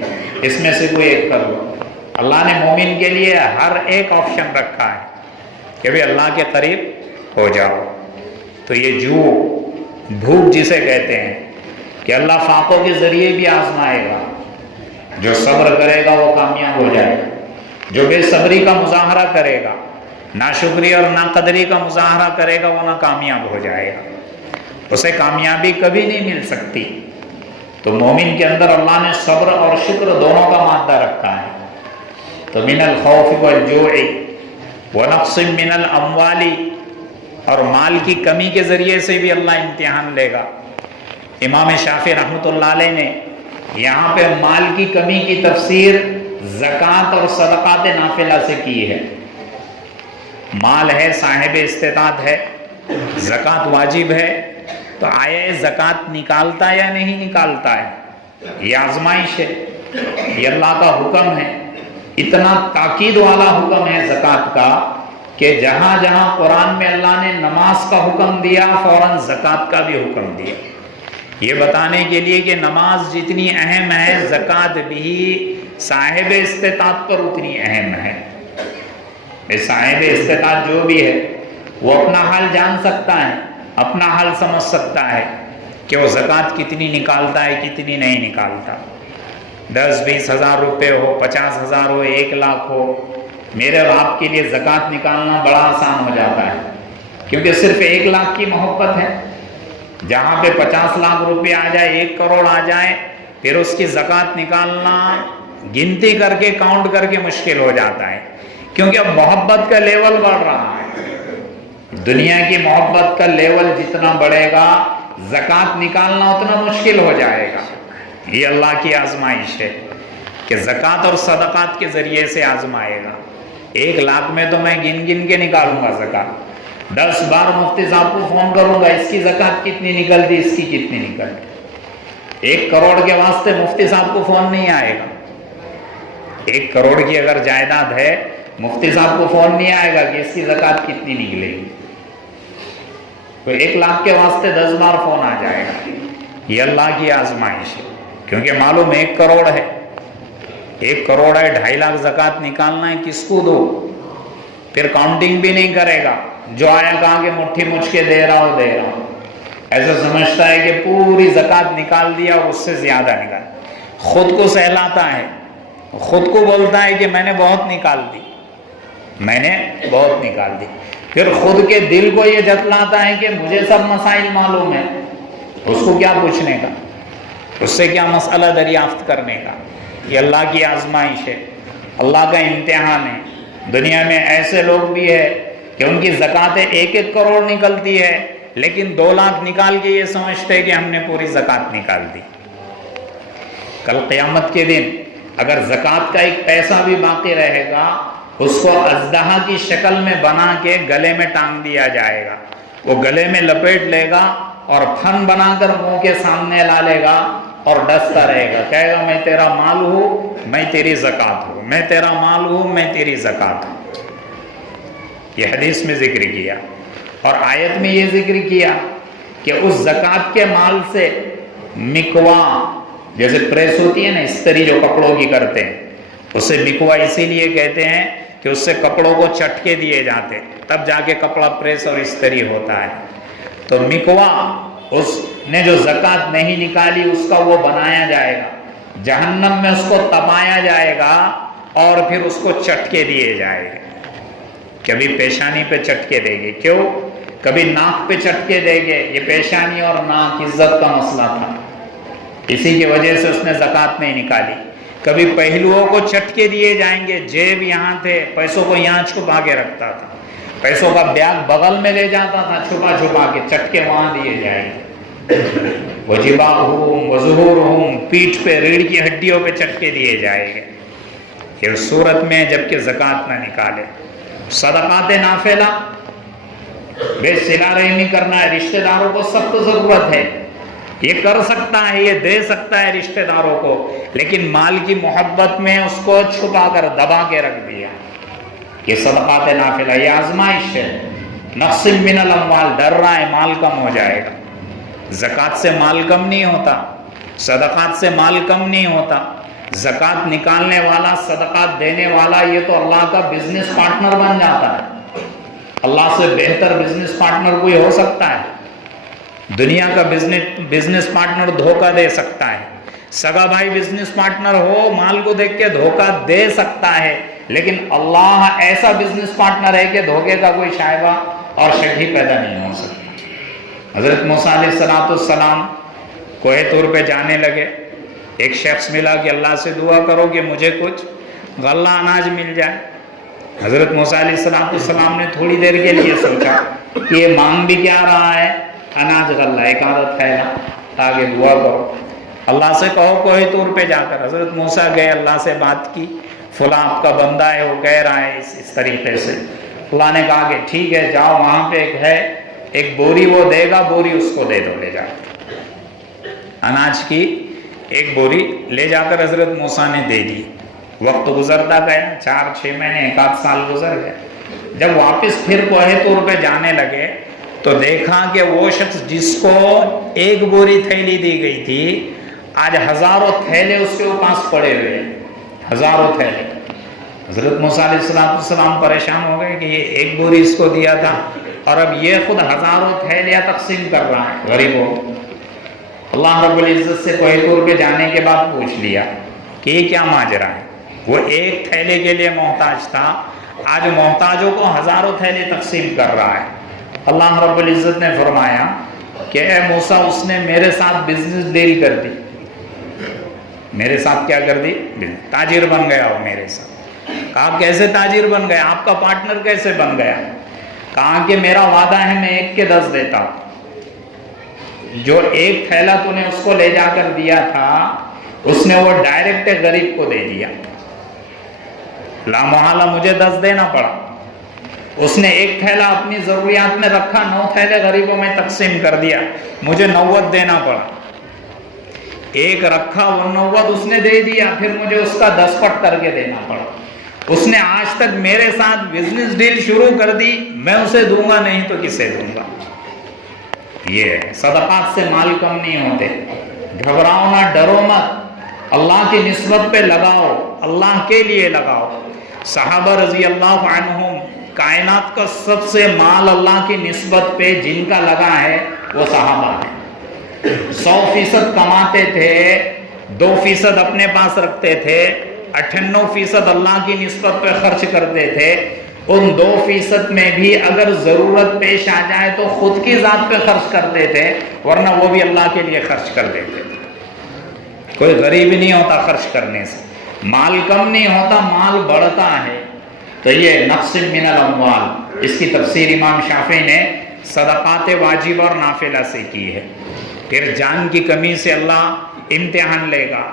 اس میں سے کوئی ایک کر لو۔ اللہ نے مومن کے لیے ہر ایک آپشن رکھا ہے کہ بھی اللہ کے قریب ہو جاؤ۔ تو یہ جو بھوک جسے کہتے ہیں کہ اللہ فاقوں کے ذریعے بھی آزمائے گا، جو صبر کرے گا وہ کامیاب ہو جائے گا، جو بے صبری کا مظاہرہ کرے گا، ناشکری اور ناقدری کا مظاہرہ کرے گا، وہ ناکامیاب ہو جائے گا، اسے کامیابی کبھی نہیں مل سکتی۔ تو مومن کے اندر اللہ نے صبر اور شکر دونوں کا مادہ رکھا ہے۔ تو من الخوف والجوع ونقص من الاموال، اور مال کی کمی کے ذریعے سے بھی اللہ امتحان لے گا۔ امام شافعی رحمۃ اللہ علیہ نے یہاں پہ مال کی کمی کی تفسیر زکوٰۃ اور صدقات نافلہ سے کی ہے۔ مال ہے، صاحب استطاعت ہے، زکوٰۃ واجب ہے، تو آیا زکوٰۃ نکالتا یا نہیں نکالتا ہے؟ یہ آزمائش ہے، یہ اللہ کا حکم ہے۔ اتنا تاکید والا حکم ہے زکوٰۃ کا کہ جہاں جہاں قرآن میں اللہ نے نماز کا حکم دیا فوراً زکوٰۃ کا بھی حکم دیا، یہ بتانے کے لیے کہ نماز جتنی اہم ہے زکوٰۃ بھی صاحب استطاعت پر اتنی اہم ہے۔ صاحب استطاعت جو بھی ہے وہ اپنا حال جان سکتا ہے، اپنا حال سمجھ سکتا ہے کہ وہ زکوٰۃ کتنی نکالتا ہے، کتنی نہیں نکالتا۔ 10-20 ہزار روپے ہو، 50 ہزار ہو، 1 لاکھ ہو، میرے اور آپ کے لیے زکوٰۃ نکالنا بڑا آسان ہو جاتا ہے، کیونکہ صرف 1 لاکھ کی محبت ہے۔ جہاں پہ 50 لاکھ روپے آ جائے، 1 کروڑ آ جائے، پھر اس کی زکوٰۃ نکالنا گنتی کر کے کاؤنٹ کر کے مشکل ہو جاتا ہے، کیونکہ اب محبت کا لیول بڑھ رہا ہے۔ دنیا کی محبت کا لیول جتنا بڑھے گا زکوٰۃ نکالنا اتنا مشکل ہو جائے گا۔ یہ اللہ کی آزمائش ہے کہ زکوٰۃ اور صدقات کے ذریعے سے آزمائے گا۔ 1 لاکھ میں تو میں گن گن کے نکالوں گا زکوٰۃ، 10 بار مفتی صاحب کو فون کروں گا، اس کی زکوٰۃ کتنی نکلتی، اس کی کتنی نکلتی۔ 1 کروڑ کے واسطے مفتی صاحب کو فون نہیں آئے گا، 1 کروڑ کی اگر جائیداد ہے، مفتی صاحب کو فون نہیں آئے گا کہ اس کی زکوٰۃ کتنی نکلے گی، تو 1 لاکھ کے واسطے 10 بار فون آ جائے گا۔ یہ اللہ کی آزمائش ہے، کیونکہ معلوم 1 کروڑ ہے، 1 کروڑ ہے، 2.5 لاکھ زکوٰۃ نکالنا ہے، کس کو دو؟ پھر کاؤنٹنگ بھی نہیں کرے گا، جو آیا کہا کہ مٹھی مچھ کے دے رہا ہوں، ایسا سمجھتا ہے کہ پوری زکوٰۃ نکال دیا اور اس سے زیادہ نکال، خود کو سہلاتا ہے، خود کو بولتا ہے کہ میں نے بہت نکال دی، میں نے بہت نکال دی، پھر خود کے دل کو یہ جتلاتا ہے کہ مجھے سب مسائل معلوم ہے، اس کو کیا پوچھنے کا، اس سے کیا مسئلہ دریافت کرنے کا۔ یہ اللہ کی آزمائش ہے، اللہ کا امتحان ہے۔ دنیا میں ایسے لوگ بھی ہیں کہ ان کی زکوٰۃیں 1 کروڑ نکلتی ہے، لیکن 2 لاکھ نکال کے یہ سمجھتے ہیں کہ ہم نے پوری زکوٰۃ نکال دی۔ کل قیامت کے دن اگر زکوٰۃ کا 1 پیسہ بھی باقی رہے گا، اس کو اژدہا کی شکل میں بنا کے گلے میں ٹانگ دیا جائے گا، وہ گلے میں لپیٹ لے گا اور پھن بنا کر منہ کے سامنے لا لے گا اور ڈستا رہے گا، کہے گا میں تیرا مال ہوں، میں تیری زکوٰۃ ہوں، میں تیرا مال ہوں، میں تیری زکوٰۃ ہوں۔ یہ حدیث میں ذکر کیا، اور آیت میں یہ ذکر کیا کہ اس زکوٰۃ کے مال سے مکوا، جیسے پریس ہوتی ہے نا استری جو کپڑوں کی کرتے ہیں، اسے مکوا اسی لیے کہتے ہیں کہ اس سے کپڑوں کو چٹکے دیے جاتے، تب جا کے کپڑا پریس اور استری ہوتا ہے۔ تو مکوا، اس نے جو زکوٰۃ نہیں نکالی اس کا وہ بنایا جائے گا، جہنم میں اس کو تپایا جائے گا اور پھر اس کو چٹکے دیے جائے گے، کبھی پیشانی پہ چٹکے دے گے، کیوں؟ کبھی ناک پہ چٹکے دے گے، یہ پیشانی اور ناک عزت کا مسئلہ تھا، اسی کی وجہ سے اس نے زکوٰۃ نہیں نکالی۔ کبھی پہلوؤں کو چٹکے دیے جائیں گے، جیب یہاں تھے، پیسوں کو یہاں چھپا کے رکھتا تھا، پیسوں کا بیگ بغل میں لے جاتا تھا چھپا چھپا کے، چٹکے وہاں دیے جائیں گے۔ وجباہم وظہورہم، پیٹھ پہ ریڑھ کی ہڈیوں پہ چٹکے دیے جائیں گے، یہ صورت میں جبکہ زکوٰۃ نہ نکالے۔ صدقات نافلہ، بے صلہ رحمی کرنا ہے، رشتہ داروں کو سخت ضرورت ہے، یہ کر سکتا ہے، یہ دے سکتا ہے رشتہ داروں کو، لیکن مال کی محبت میں اس کو چھپا کر دبا کے رکھ دیا۔ یہ صدقات نافلہ، یہ آزمائش ہے۔ نقص من الاموال، ڈر رہا ہے مال کم ہو جائے گا۔ زکوٰۃ سے مال کم نہیں ہوتا، صدقات سے مال کم نہیں ہوتا۔ زکوٰۃ نکالنے والا، صدقات دینے والا، یہ تو اللہ کا بزنس پارٹنر بن جاتا ہے۔ اللہ سے بہتر بزنس پارٹنر کوئی ہو سکتا ہے؟ دنیا کا بزنس پارٹنر دھوکہ دے سکتا ہے، سگا بھائی بزنس پارٹنر ہو مال کو دیکھ کے دھوکہ دے سکتا ہے، لیکن اللہ ایسا بزنس پارٹنر ہے کہ دھوکے کا کوئی شائبہ اور شک ہی پیدا نہیں ہو سکتا۔ حضرت موسیٰ علیہ السلام کوہ طور پہ جانے لگے، ایک شخص ملا کہ اللہ سے دعا کرو کہ مجھے کچھ غلہ اناج مل جائے۔ حضرت موسیٰ علیہ السلام نے تھوڑی دیر کے لیے سوچا کہ یہ مانگ بھی کیا رہا ہے، اناج غلہ، ایک عادت ہے نا، تاکہ دعا کرو، اللہ سے کہو کوہ طور پہ جا کر۔ حضرت موسیٰ گئے، اللہ سے بات کی، فلاں آپ کا بندہ ہے، وہ کہہ رہا ہے اس طریقے سے۔ اللہ نے کہا کہ ٹھیک ہے، جاؤ، وہاں پہ ایک بوری وہ دے گا، بوری اس کو دے دو، لے جا، اناج کی ایک بوری لے جا کر حضرت موسیٰ نے دے دی۔ وقت گزرتا گیا، 4-6 مہینے، 1 سال گزر گئے۔ جب واپس پھر کوہ طور پہ جانے لگے تو دیکھا کہ وہ شخص جس کو 1 بوری تھیلی دی گئی تھی، آج ہزاروں تھیلے اس کے پاس پڑے ہوئے، ہزاروں تھیلے۔ حضرت موسیٰ علیہ السلام پریشان ہو گئے کہ یہ 1 بوری اس کو دیا تھا اور اب یہ خود ہزاروں تھیلیاں تقسیم کر رہا ہے غریبوں۔ اللہ رب العزت سے کوہ طور پہ جانے کے بعد پوچھ لیا کہ یہ کیا ماجرا ہے؟ وہ 1 تھیلے کے لیے محتاج تھا، آج محتاجوں کو ہزاروں تھیلے تقسیم کر رہا ہے۔ اللہ رب العزت نے فرمایا کہ اے موسیٰ، اس نے میرے ساتھ بزنس ڈیل کر دی، میرے ساتھ کیا کر دی؟ تاجر بن گیا وہ میرے ساتھ۔ کہا کیسے تاجر بن گیا، آپ کا پارٹنر کیسے بن گیا؟ کہا کہ میرا وعدہ ہے میں 1 کے 10 دیتا ہوں، جو 1 تھیلا تو نے اس کو لے جا کر دیا تھا، اس نے وہ ڈائریکٹ غریب کو دے دیا، لامحالہ مجھے 10 دینا پڑا۔ اس نے 1 تھیلا اپنی ضروریات میں رکھا، 9 تھیلے غریبوں میں تقسیم کر دیا، مجھے 90 دینا پڑا۔ ایک رکھا 1 اس نے دے دیا، پھر مجھے اس کا 10 پٹ کر کے دینا پڑا۔ اس نے آج تک میرے ساتھ بزنس ڈیل شروع کر دی، میں اسے دوں گا نہیں تو کسے دوں گا؟ یہ صدقات سے مال کم نہیں ہوتے۔ گھبراؤ نہ، ڈرو مت، اللہ کی نسبت پہ لگاؤ، اللہ کے لیے لگاؤ۔ صحابہ رضی اللہ عنہم، کائنات کا سب سے مال اللہ کی نسبت پہ جن کا لگا ہے وہ صحابہ ہیں۔ 100% کماتے تھے، 2% اپنے پاس رکھتے تھے، 98% اللہ کی نسبت پہ خرچ کرتے تھے۔ ان 2% میں بھی اگر ضرورت پیش آ جائے تو خود کی ذات پہ خرچ کرتے تھے، ورنہ وہ بھی اللہ کے لیے خرچ کر دیتے تھے۔ کوئی غریب نہیں ہوتا خرچ کرنے سے، مال کم نہیں ہوتا، مال بڑھتا ہے۔ تو یہ نقص من الاموال، اس کی تفسیر امام شافعی نے صدقات واجب اور نافلہ سے کی ہے۔ پھر جان کی کمی سے اللہ امتحان لے گا،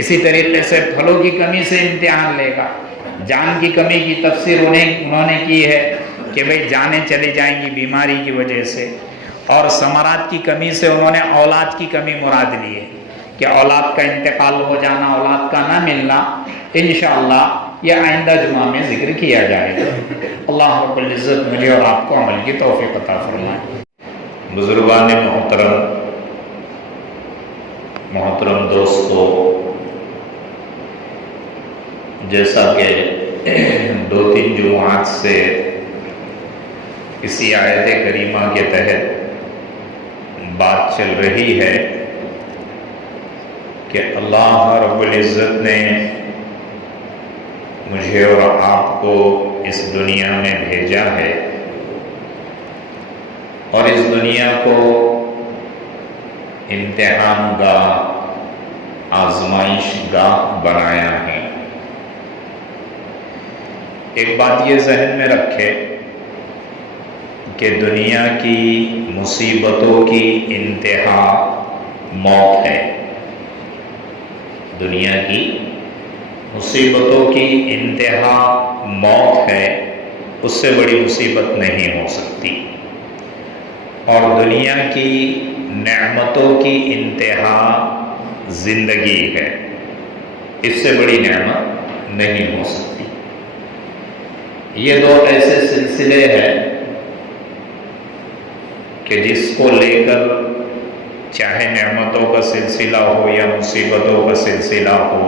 اسی طریقے سے پھلوں کی کمی سے امتحان لے گا۔ جان کی کمی کی تفسیر انہوں نے کی ہے کہ بھئی جانیں چلی جائیں گی بیماری کی وجہ سے، اور ثمرات کی کمی سے انہوں نے اولاد کی کمی مراد لی ہے کہ اولاد کا انتقال ہو جانا، اولاد کا نہ ملنا۔ انشاءاللہ یہ آئندہ جمعہ میں ذکر کیا جائے گا۔ اللہ رب العزت مجھے اور آپ کو عمل کی توفیق عطا فرمائے۔ بزرگان محترم دوستو، جیسا کہ 2-3 جمعات سے اسی آیت کریمہ کے تحت بات چل رہی ہے کہ اللہ رب العزت نے مجھے اور آپ کو اس دنیا میں بھیجا ہے، اور اس دنیا کو امتحان گاہ، آزمائش گاہ بنایا ہے۔ ایک بات یہ ذہن میں رکھے کہ دنیا کی مصیبتوں کی انتہا موت ہے۔ دنیا کی مصیبتوں کی انتہا موت ہے، اس سے بڑی مصیبت نہیں ہو سکتی۔ اور دنیا کی نعمتوں کی انتہا زندگی ہے، اس سے بڑی نعمت نہیں ہو سکتی۔ یہ 2 ایسے سلسلے ہیں کہ جس کو لے کر چاہے نعمتوں کا سلسلہ ہو یا مصیبتوں کا سلسلہ ہو،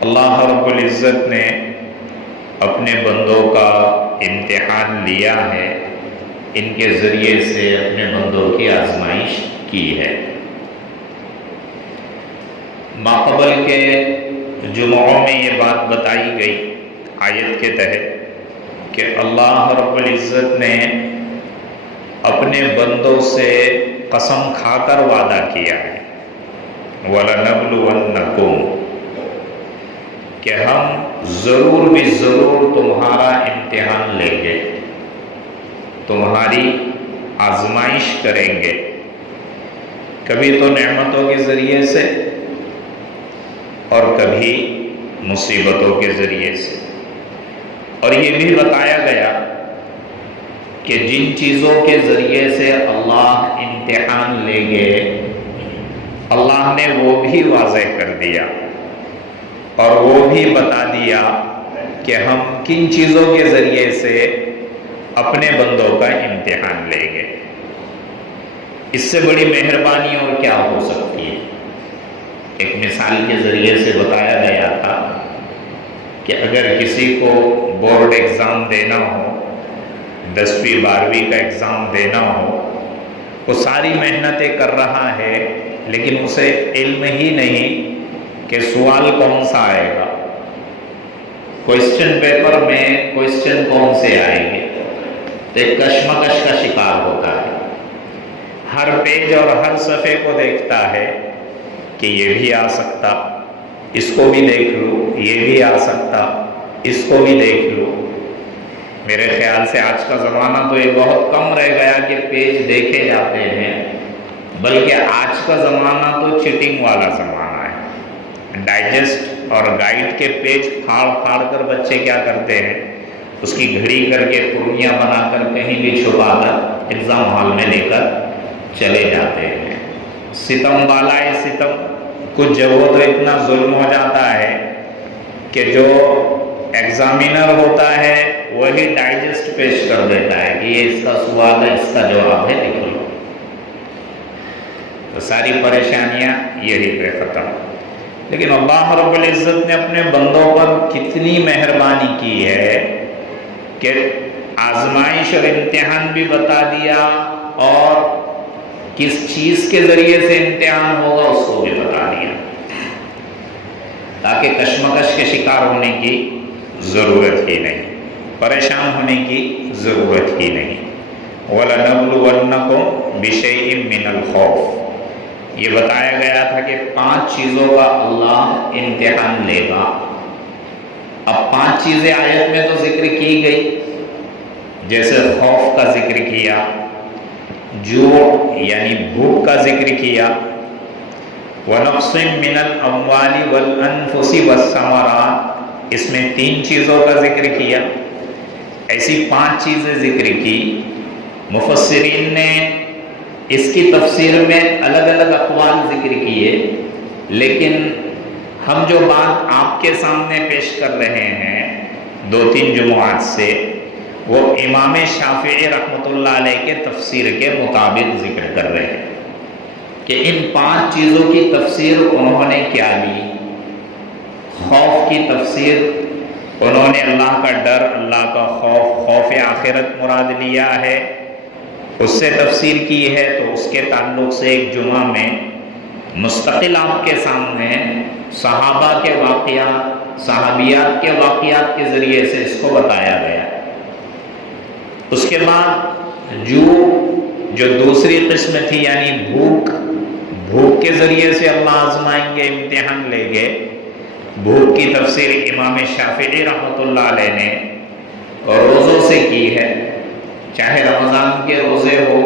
اللہ رب العزت نے اپنے بندوں کا امتحان لیا ہے، ان کے ذریعے سے اپنے بندوں کی آزمائش کی ہے۔ ماقبل کے جمعوں میں یہ بات بتائی گئی آیت کے تحت کہ اللہ رب العزت نے اپنے بندوں سے قسم کھا کر وعدہ کیا ہے، وَلَنَبْلُوَنَّكُمْ، کہ ہم ضرور بھی ضرور تمہارا امتحان لیں گے، تمہاری آزمائش کریں گے، کبھی تو نعمتوں کے ذریعے سے اور کبھی مصیبتوں کے ذریعے سے۔ اور یہ بھی بتایا گیا کہ جن چیزوں کے ذریعے سے اللہ امتحان لیں گے، اللہ نے وہ بھی واضح کر دیا اور وہ بھی بتا دیا کہ ہم کن چیزوں کے ذریعے سے اپنے بندوں کا امتحان لیں گے۔ اس سے بڑی مہربانی اور کیا ہو سکتی ہے؟ ایک مثال کے ذریعے سے بتایا گیا تھا کہ اگر کسی کو بورڈ ایگزام دینا ہو، 10ویں 12ویں کا ایگزام دینا ہو، وہ ساری محنتیں کر رہا ہے لیکن اسے علم ہی نہیں کہ سوال کون سا آئے گا، کوئسچن پیپر میں کوئسچن کون سے آئیں گے، تو ایک کشمکش کا شکار ہوتا ہے۔ ہر پیج اور ہر صفحے کو دیکھتا ہے کہ یہ بھی آ سکتا، اس کو بھی دیکھ لو، یہ بھی آ سکتا، اس کو بھی دیکھ لو۔ میرے خیال سے آج کا زمانہ تو یہ بہت کم رہ گیا کہ پیج دیکھے جاتے ہیں، بلکہ آج کا زمانہ تو چیٹنگ والا زمانہ ہے۔ ڈائجسٹ اور گائیڈ کے پیج پھاڑ پھاڑ کر بچے کیا کرتے ہیں، اس کی گھڑی کر کے پرنیاں بنا کر کہیں بھی چھپا کر ایگزام ہال میں لے کر چلے جاتے ہیں۔ ستم بالائے ستم، کچھ جگہوں تو اتنا ظلم ہو جاتا ہے کہ جو ایگزامینر ہوتا ہے وہی ڈائجسٹ پیش کر دیتا ہے کہ یہ اس کا سوال ہے، اس کا جواب ہے، لکھ لو۔ تو ساری پریشانیاں یہی پہ ختم۔ لیکن اللہ رب العزت نے اپنے بندوں پر کتنی مہربانی کی ہے کہ آزمائش اور امتحان بھی بتا دیا، اور کس چیز کے ذریعے سے امتحان ہوگا اس کو بھی بتا دیا، تاکہ کشمکش کے شکار ہونے کی ضرورت ہی نہیں، پریشان ہونے کی ضرورت ہی نہیں۔ وَلَنَبْلُوَنَّكُمْ بِشَيْءٍ مِّنَ الْخَوْفِ، یہ بتایا گیا تھا کہ 5 چیزوں کا اللہ امتحان لے گا۔ اب 5 چیزیں آیت میں تو ذکر کی گئی، جیسے خوف کا ذکر کیا، جوع یعنی بھوک کا ذکر کیا، وَنَقْصٍ مِّنَ الْأَمْوَالِ وَالْأَنفُسِ وَالثَّمَرَاتِ، اس میں 3 چیزوں کا ذکر کیا۔ ایسی 5 چیزیں ذکر کی۔ مفسرین نے اس کی تفسیر میں الگ الگ اقوال ذکر کیے، لیکن ہم جو بات آپ کے سامنے پیش کر رہے ہیں 2-3 جمعات سے، وہ امام شافعی رحمۃ اللہ علیہ کے تفسیر کے مطابق ذکر کر رہے ہیں کہ ان 5 چیزوں کی تفسیر انہوں نے کیا لی۔ خوف کی تفسیر انہوں نے اللہ کا ڈر، اللہ کا خوف، خوف آخرت مراد لیا ہے، اس سے تفسیر کی ہے۔ تو اس کے تعلق سے ایک جمعہ میں مستقل آپ کے سامنے صحابہ کے واقعات، صحابیات کے واقعات کے ذریعے سے اس کو بتایا گیا۔ اس کے بعد جو دوسری قسم تھی، یعنی بھوک کے ذریعے سے اللہ آزمائیں گے، امتحان لیں گے، بھوک کی تفسیر امام شافعی رحمۃ اللہ علیہ نے روزوں سے کی ہے، چاہے رمضان کے روزے ہو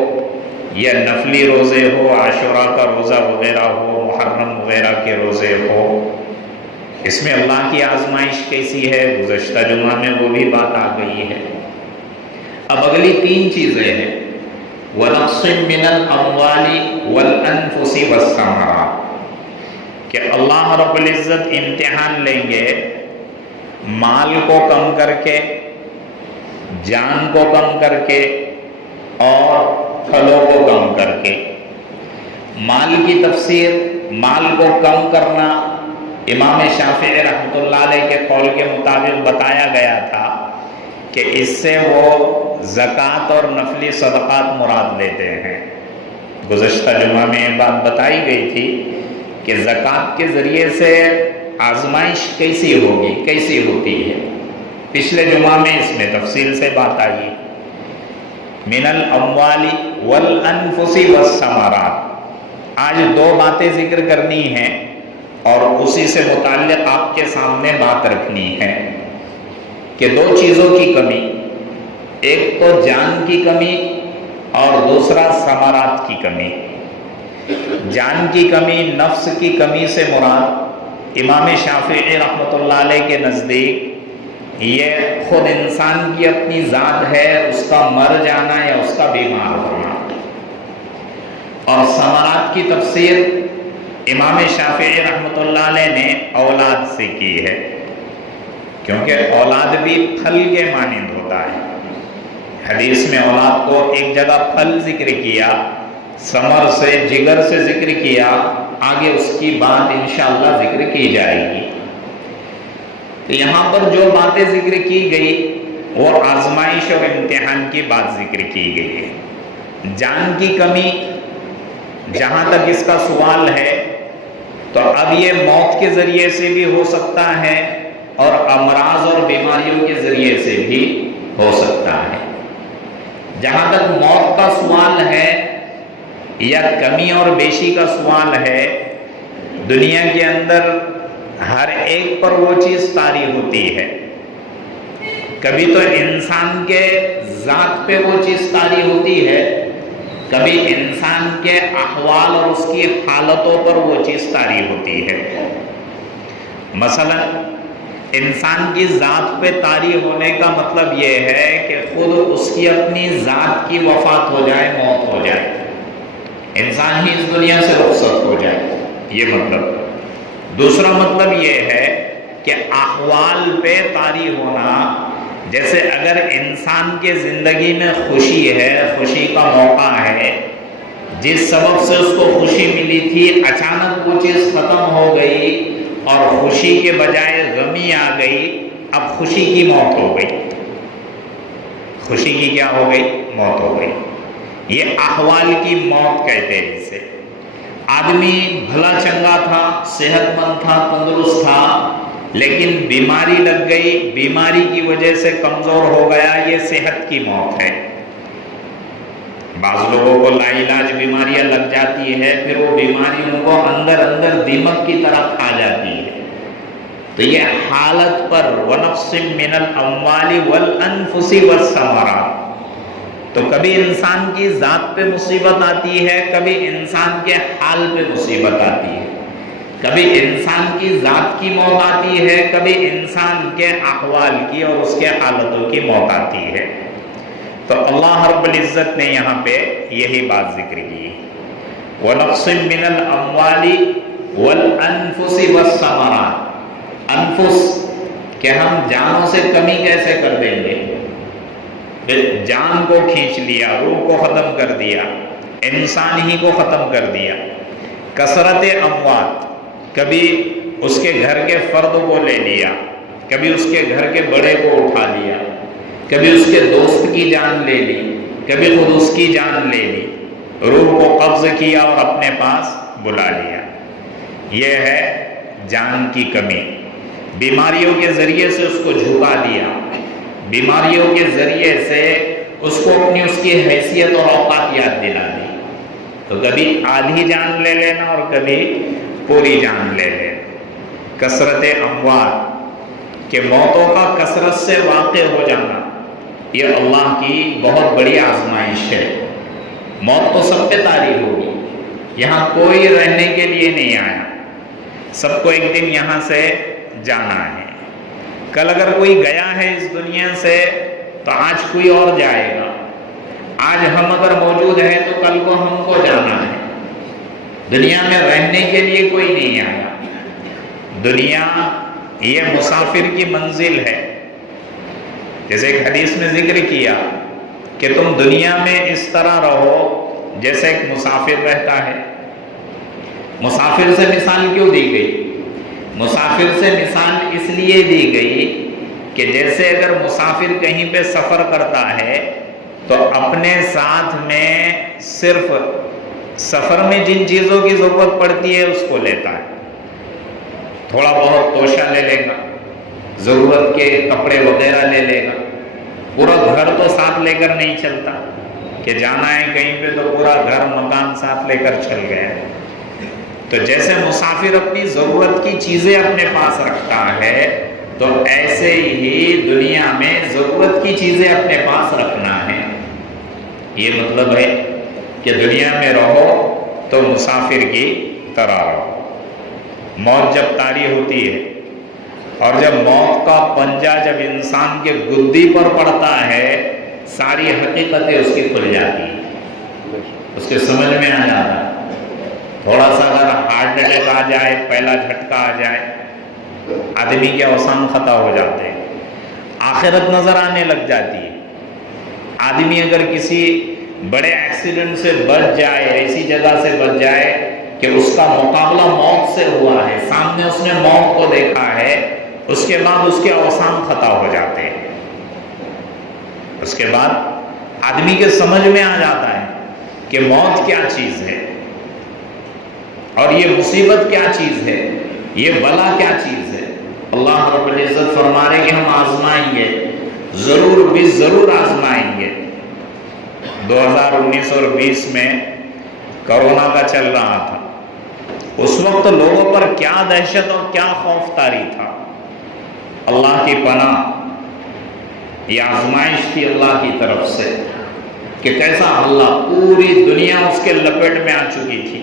یا نفلی روزے ہو، عاشوراء کا روزہ وغیرہ ہو، محرم وغیرہ کے روزے ہو۔ اس میں اللہ کی آزمائش کیسی ہے، گزشتہ جمعہ میں وہ بھی بات آ گئی ہے۔ اب اگلی 3 چیزیں ہیں، وَنَقْصٍ مِّنَ الْأَمْوَالِ وَالْأَنفُسِ وَالثَّمَرَاتِ، کہ اللہ رب العزت امتحان لیں گے مال کو کم کر کے، جان کو کم کر کے، اور پھلوں کو کم کر کے۔ مال کی تفسیر، مال کو کم کرنا امام شافعی رحمۃ اللہ علیہ کے قول کے مطابق بتایا گیا تھا کہ اس سے وہ زکوٰۃ اور نفلی صدقات مراد لیتے ہیں۔ گزشتہ جمعہ میں یہ بات بتائی گئی تھی کہ زکوٰۃ کے ذریعے سے آزمائش کیسی ہوگی، کیسی ہوتی ہے۔ پچھلے جمعہ میں اس میں تفصیل سے بات آئی۔ من الاموال والانفس والثمرات، آج 2 باتیں ذکر کرنی ہیں اور اسی سے متعلق آپ کے سامنے بات رکھنی ہے کہ 2 چیزوں کی کمی، ایک تو جان کی کمی اور دوسرا ثمرات کی کمی۔ جان کی کمی، نفس کی کمی سے مراد امام شافعی رحمۃ اللہ علیہ کے نزدیک یہ خود انسان کی اپنی ذات ہے، اس کا مر جانا یا اس کا بیمار ہونا۔ اور ثمرات کی تفسیر امام شافعی رحمۃ اللہ علیہ نے اولاد سے کی ہے، کیونکہ اولاد بھی پھل کے مانند ہوتا ہے۔ حدیث میں اولاد کو ایک جگہ پھل ذکر کیا، ثمر سے، جگر سے ذکر کیا، آگے اس کی بات انشاءاللہ ذکر کی جائے گی۔ تو یہاں پر جو باتیں ذکر کی گئی وہ آزمائش اور امتحان کی بات ذکر کی گئی ہے۔ جان کی کمی، جہاں تک اس کا سوال ہے تو اب یہ موت کے ذریعے سے بھی ہو سکتا ہے اور امراض اور بیماریوں کے ذریعے سے بھی ہو سکتا ہے۔ جہاں تک موت کا سوال ہے یا کمی اور بیشی کا سوال ہے، دنیا کے اندر ہر ایک پر وہ چیز طاری ہوتی ہے۔ کبھی تو انسان کے ذات پہ وہ چیز طاری ہوتی ہے، کبھی انسان کے احوال اور اس کی حالتوں پر وہ چیز طاری ہوتی ہے۔ مثلا انسان کی ذات پہ طاری ہونے کا مطلب یہ ہے کہ خود اس کی اپنی ذات کی وفات ہو جائے، موت ہو جائے، انسان ہی اس دنیا سے رخصت ہو جائے، یہ مطلب۔ دوسرا مطلب یہ ہے کہ احوال پہ طاری ہونا، جیسے اگر انسان کے زندگی میں خوشی ہے، خوشی کا موقع ہے، جس سبب سے اس کو خوشی ملی تھی، اچانک وہ چیز ختم ہو گئی اور خوشی کے بجائے غمی آ گئی، اب خوشی کی موت ہو گئی۔ خوشی کی کیا ہو گئی؟ موت ہو گئی۔ یہ احوال کی موت کہتے ہیں اسے۔ آدمی بھلا چنگا تھا، صحت مند تھا، تندرست تھا، لیکن بیماری لگ گئی، بیماری کی وجہ سے کمزور ہو گیا، یہ صحت کی موت ہے۔ بعض لوگوں کو لا علاج بیماریاں لگ جاتی ہے، پھر وہ بیماریوں کو اندر اندر دیمک کی طرح کھا جاتی ہے۔ تو یہ حالت پر وَنَقْصٍ مِّنَ الْأَمْوَالِ وَالْأَنفُسِ وَالثَّمَرَاتِ، تو کبھی انسان کی ذات پہ مصیبت آتی ہے، کبھی انسان کے حال پہ مصیبت آتی ہے، کبھی انسان کی ذات کی موت آتی ہے، کبھی انسان کے احوال کی اور اس کے حالتوں کی موت آتی ہے۔ تو اللہ رب العزت نے یہاں پہ یہی بات ذکر کی، وَنَقْصٍ مِّنَ الْأَمْوَالِ وَالْأَنفُسِ وَالثَّمَرَاتِ۔ انفس کہ ہم جانوں سے کمی کیسے کر دیں گے؟ جان کو کھینچ لیا، روح کو ختم کر دیا، انسان ہی کو ختم کر دیا۔ کثرت اموات، کبھی اس کے گھر کے فرد کو لے لیا، کبھی اس کے گھر کے بڑے کو اٹھا لیا، کبھی اس کے دوست کی جان لے لی، کبھی خود اس کی جان لے لی، روح کو قبض کیا اور اپنے پاس بلا لیا۔ یہ ہے جان کی کمی۔ بیماریوں کے ذریعے سے اس کو جھکا دیا، بیماریوں کے ذریعے سے اس کو اپنی اس کی حیثیت اور اوقات یاد دلا دی۔ تو کبھی آدھی جان لے لینا اور کبھی پوری جان لے لینا۔ کثرت اموات کہ موتوں کا کثرت سے واقع ہو جانا، یہ اللہ کی بہت بڑی آزمائش ہے۔ موت تو سب پہ طاری ہوگی، یہاں کوئی رہنے کے لیے نہیں آیا، سب کو ایک دن یہاں سے جانا ہے۔ کل اگر کوئی گیا ہے اس دنیا سے تو آج کوئی اور جائے گا۔ آج ہم اگر موجود ہیں تو کل کو ہم کو جانا ہے۔ دنیا میں رہنے کے لیے کوئی نہیں آیا۔ دنیا یہ مسافر کی منزل ہے۔ جیسے ایک حدیث میں ذکر کیا کہ تم دنیا میں اس طرح رہو جیسے ایک مسافر رہتا ہے۔ مسافر سے مثال کیوں دی گئی؟ مسافر سے مثال اس لیے دی گئی کہ جیسے اگر مسافر کہیں پہ سفر کرتا ہے تو اپنے ساتھ میں صرف سفر میں جن چیزوں کی ضرورت پڑتی ہے اس کو لیتا ہے۔ تھوڑا بہت توشہ لے لے گا، ضرورت کے کپڑے وغیرہ لے لے گا، پورا گھر تو ساتھ لے کر نہیں چلتا کہ جانا ہے کہیں پہ تو پورا گھر مکان ساتھ لے کر چل گیا۔ تو جیسے مسافر اپنی ضرورت کی چیزیں اپنے پاس رکھتا ہے، تو ایسے ہی دنیا میں ضرورت کی چیزیں اپنے پاس رکھنا ہے۔ یہ مطلب ہے کہ دنیا میں رہو تو مسافر کی طرح رہو۔ موت جب طاری ہوتی ہے اور جب موت کا پنجہ جب انسان کے گدی پر پڑتا ہے، ساری حقیقتیں اس کی کھل جاتی ہیں، اس کے سمجھ میں آ جاتا ہے۔ تھوڑا سا اگر ہارٹ اٹیک آ جائے، پہلا جھٹکا آ جائے، آدمی کے اوسان خطا ہو جاتے ہیں، آخرت نظر آنے لگ جاتی ہے۔ آدمی اگر کسی بڑے ایکسیڈنٹ سے بچ جائے، ایسی جگہ سے بچ جائے کہ اس کا مقابلہ موت سے ہوا ہے، سامنے اس نے موت کو دیکھا ہے، اس کے بعد اس کے اوسان خطا ہو جاتے ہیں۔ اس کے بعد آدمی کے سمجھ میں آ جاتا ہے کہ موت کیا چیز ہے اور یہ مصیبت کیا چیز ہے، یہ بلا کیا چیز ہے۔ اللہ رب العزت فرما رہے کہ ہم آزمائیں گے، ضرور بھی ضرور آزمائیں گے۔ 2019 اور 20 میں کرونا کا چل رہا تھا، اس وقت لوگوں پر کیا دہشت اور کیا خوف طاری تھا۔ اللہ کی پناہ، یہ آزمائش تھی اللہ کی طرف سے کہ کیسا اللہ، پوری دنیا اس کے لپیٹ میں آ چکی تھی،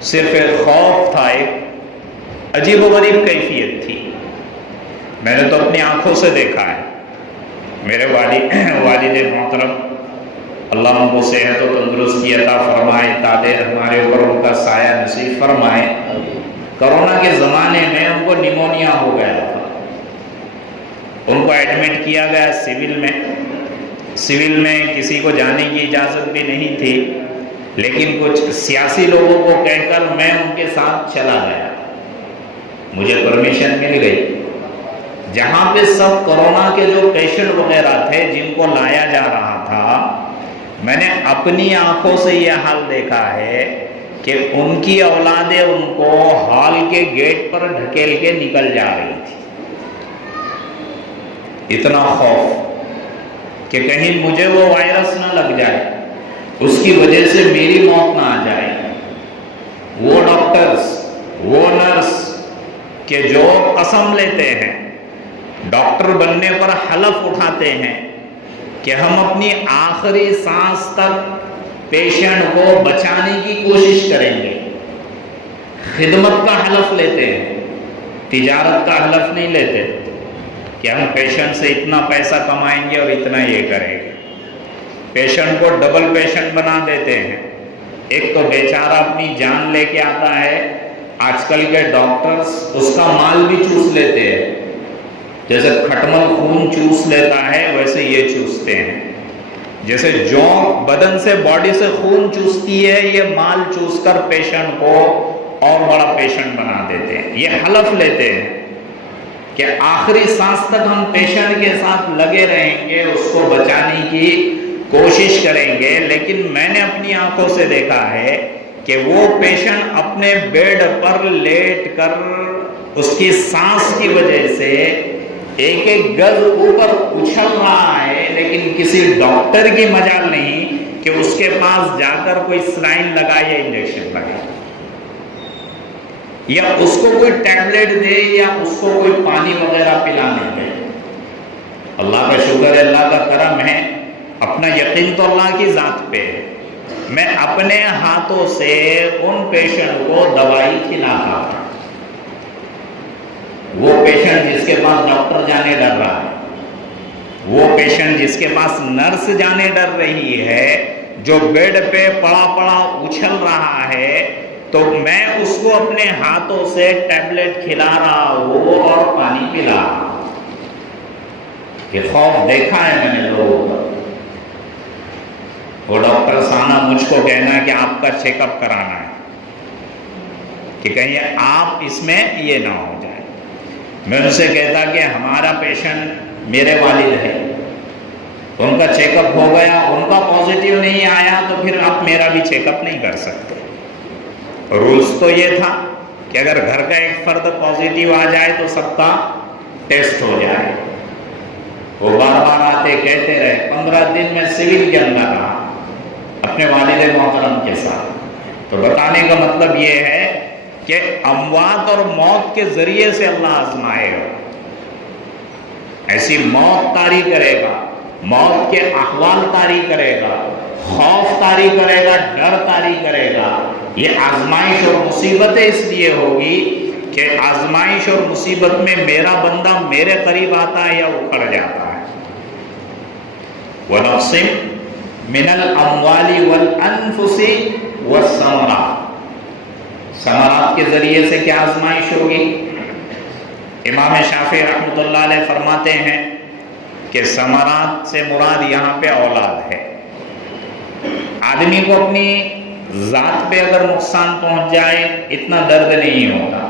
صرف ایک خوف تھا، ایک عجیب و غریب کیفیت تھی۔ میں نے تو اپنی آنکھوں سے دیکھا ہے، میرے والد محترم اللہ ان کو صحت و تندرستی عطا فرمائے، تادے ہمارے اوپر ان کا سایہ نصیب فرمائے۔ کورونا کے زمانے میں ان کو نیمونیا ہو گیا تھا، ان کو ایڈمٹ کیا گیا سول میں کسی کو جانے کی اجازت بھی نہیں تھی، لیکن کچھ سیاسی لوگوں کو کہہ کر میں ان کے ساتھ چلا گیا، مجھے پرمیشن مل گئی۔ جہاں پہ سب کورونا کے جو پیشنٹ وغیرہ تھے جن کو لایا جا رہا تھا، میں نے اپنی آنکھوں سے یہ حال دیکھا ہے کہ ان کی اولادیں ان کو ہال کے گیٹ پر ڈھکیل کے نکل جا رہی تھی۔ اتنا خوف کہ کہیں مجھے وہ وائرس نہ لگ جائے، اس کی وجہ سے میری موت نہ آ جائے۔ وہ ڈاکٹرز، وہ نرس کہ جو قسم لیتے ہیں، ڈاکٹر بننے پر حلف اٹھاتے ہیں کہ ہم اپنی آخری سانس تک پیشنٹ کو بچانے کی کوشش کریں گے، خدمت کا حلف لیتے ہیں، تجارت کا حلف نہیں لیتے کہ ہم پیشنٹ سے اتنا پیسہ کمائیں گے اور اتنا یہ کریں گے۔ پیشنٹ کو ڈبل پیشنٹ بنا دیتے ہیں، ایک تو بیچارہ اپنی جان لے کے آتا ہے، آج کل کے ڈاکٹرز اس کا مال بھی چوس لیتے ہیں، جیسے کھٹمل خون چوس لیتا ہے ویسے یہ چوستے ہیں، جیسے جونک بدن سے باڈی سے خون چوستی ہے، یہ مال چوس کر پیشنٹ کو اور بڑا پیشنٹ بنا دیتے ہیں۔ یہ حلف لیتے ہیں کہ آخری سانس تک ہم پیشنٹ کے ساتھ لگے رہیں گے، اس کو بچانے کی کوشش کریں گے، لیکن میں نے اپنی آنکھوں سے دیکھا ہے کہ وہ پیشنٹ اپنے بیڈ پر لیٹ کر اس کی سانس کی وجہ سے ایک ایک گز اوپر اچھل رہا ہے، لیکن کسی ڈاکٹر کی مجال نہیں کہ اس کے پاس جا کر کوئی سلائن لگائے یا انجیکشن لگائے، یا اس کو کوئی ٹیبلٹ دے، یا اس کو کوئی پانی وغیرہ پلانے دے۔ اللہ کا شکر ہے، اللہ کا کرم ہے، اپنا یقین تو اللہ کی ذات پہ ہے، میں اپنے ہاتھوں سے ان پیشنٹ کو دوائی کھلاتا ہوں۔ وہ پیشنٹ جس کے پاس ڈاکٹر جانے ڈر رہا ہے، وہ پیشنٹ جس کے پاس نرس جانے ڈر رہی ہے، جو بیڈ پہ پڑا پڑا اچھل رہا ہے، تو میں اس کو اپنے ہاتھوں سے ٹیبلٹ کھلا رہا ہوں اور پانی پلا رہا ہوں۔ یہ خوف دیکھا ہے میں نے لوگوں کا۔ وہ ڈاکٹر سانا مجھ کو کہنا کہ آپ کا چیک اپ کرانا ہے کہ کہیں آپ اس میں یہ نہ ہو جائے۔ میں ان سے کہتا کہ ہمارا پیشنٹ میرے والد ہے، ان کا چیک اپ ہو گیا، ان کا پازیٹیو نہیں آیا تو پھر آپ میرا بھی چیک اپ نہیں کر سکتے۔ رولز تو یہ تھا کہ اگر گھر کا ایک فرد پازیٹیو آ جائے تو سب کا ٹیسٹ ہو جائے۔ وہ بار بار آتے کہتے رہے، 15 دن میں سول کے اندر رہا اپنے والد محترم کے ساتھ۔ تو بتانے کا مطلب یہ ہے کہ اموات اور موت کے ذریعے سے اللہ آزمائے گا، ایسی موت طاری کرے گا، موت کے احوال طاری کرے گا، خوف طاری کرے گا، ڈر طاری کرے گا۔ یہ آزمائش اور مصیبتیں اس لیے ہوگی کہ آزمائش اور مصیبت میں میرا بندہ میرے قریب آتا ہے یا اکھڑ جاتا ہے۔ وَنَقْصٍ مِّنَ الْأَمْوَالِ وَالْأَنفُسِ وَالثَّمَرَاتِ، ثمرات کے ذریعے سے کیا آزمائش ہوگی؟ امام شافعی رحمۃ اللہ علیہ فرماتے ہیں کہ ثمرات سے مراد یہاں پہ اولاد ہے۔ آدمی کو اپنی ذات پہ اگر نقصان پہنچ جائے اتنا درد نہیں ہوتا،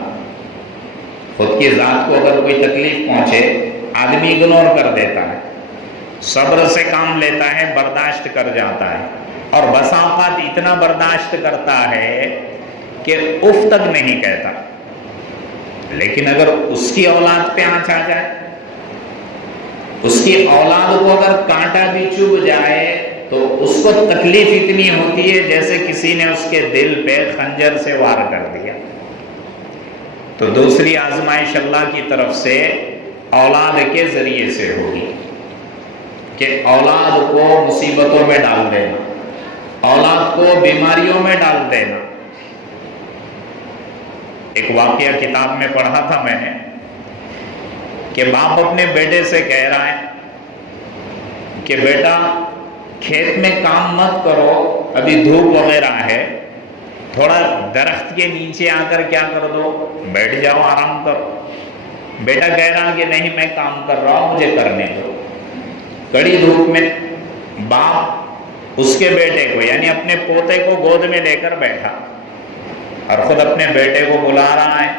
خود کی ذات کو اگر کوئی تکلیف پہنچے آدمی اگنور کر دیتا ہے، صبر سے کام لیتا ہے، برداشت کر جاتا ہے، اور بسا اوقات اتنا برداشت کرتا ہے کہ اف تک نہیں کہتا۔ لیکن اگر اس کی اولاد پہ آنچ آ جائے، اس کی اولاد کو اگر کانٹا بھی چبھ جائے تو اس کو تکلیف اتنی ہوتی ہے جیسے کسی نے اس کے دل پہ خنجر سے وار کر دیا۔ تو دوسری آزمائش اللہ کی طرف سے اولاد کے ذریعے سے ہوگی کہ اولاد کو مصیبتوں میں ڈال دینا، اولاد کو بیماریوں میں ڈال دینا۔ ایک واقعہ کتاب میں پڑھا تھا میں نے کہ باپ اپنے بیٹے سے کہہ رہا ہے کہ بیٹا کھیت میں کام مت کرو، ابھی دھوپ وغیرہ ہے، تھوڑا درخت کے نیچے آ کر کیا کر دو، بیٹھ جاؤ، آرام کرو۔ بیٹا کہہ رہا کہ نہیں میں کام کر رہا ہوں، مجھے کرنے دو۔ کڑی دھوپ میں باپ اس کے بیٹے کو یعنی اپنے پوتے کو گود میں لے کر بیٹھا اور خود اپنے بیٹے کو بلا رہا ہے،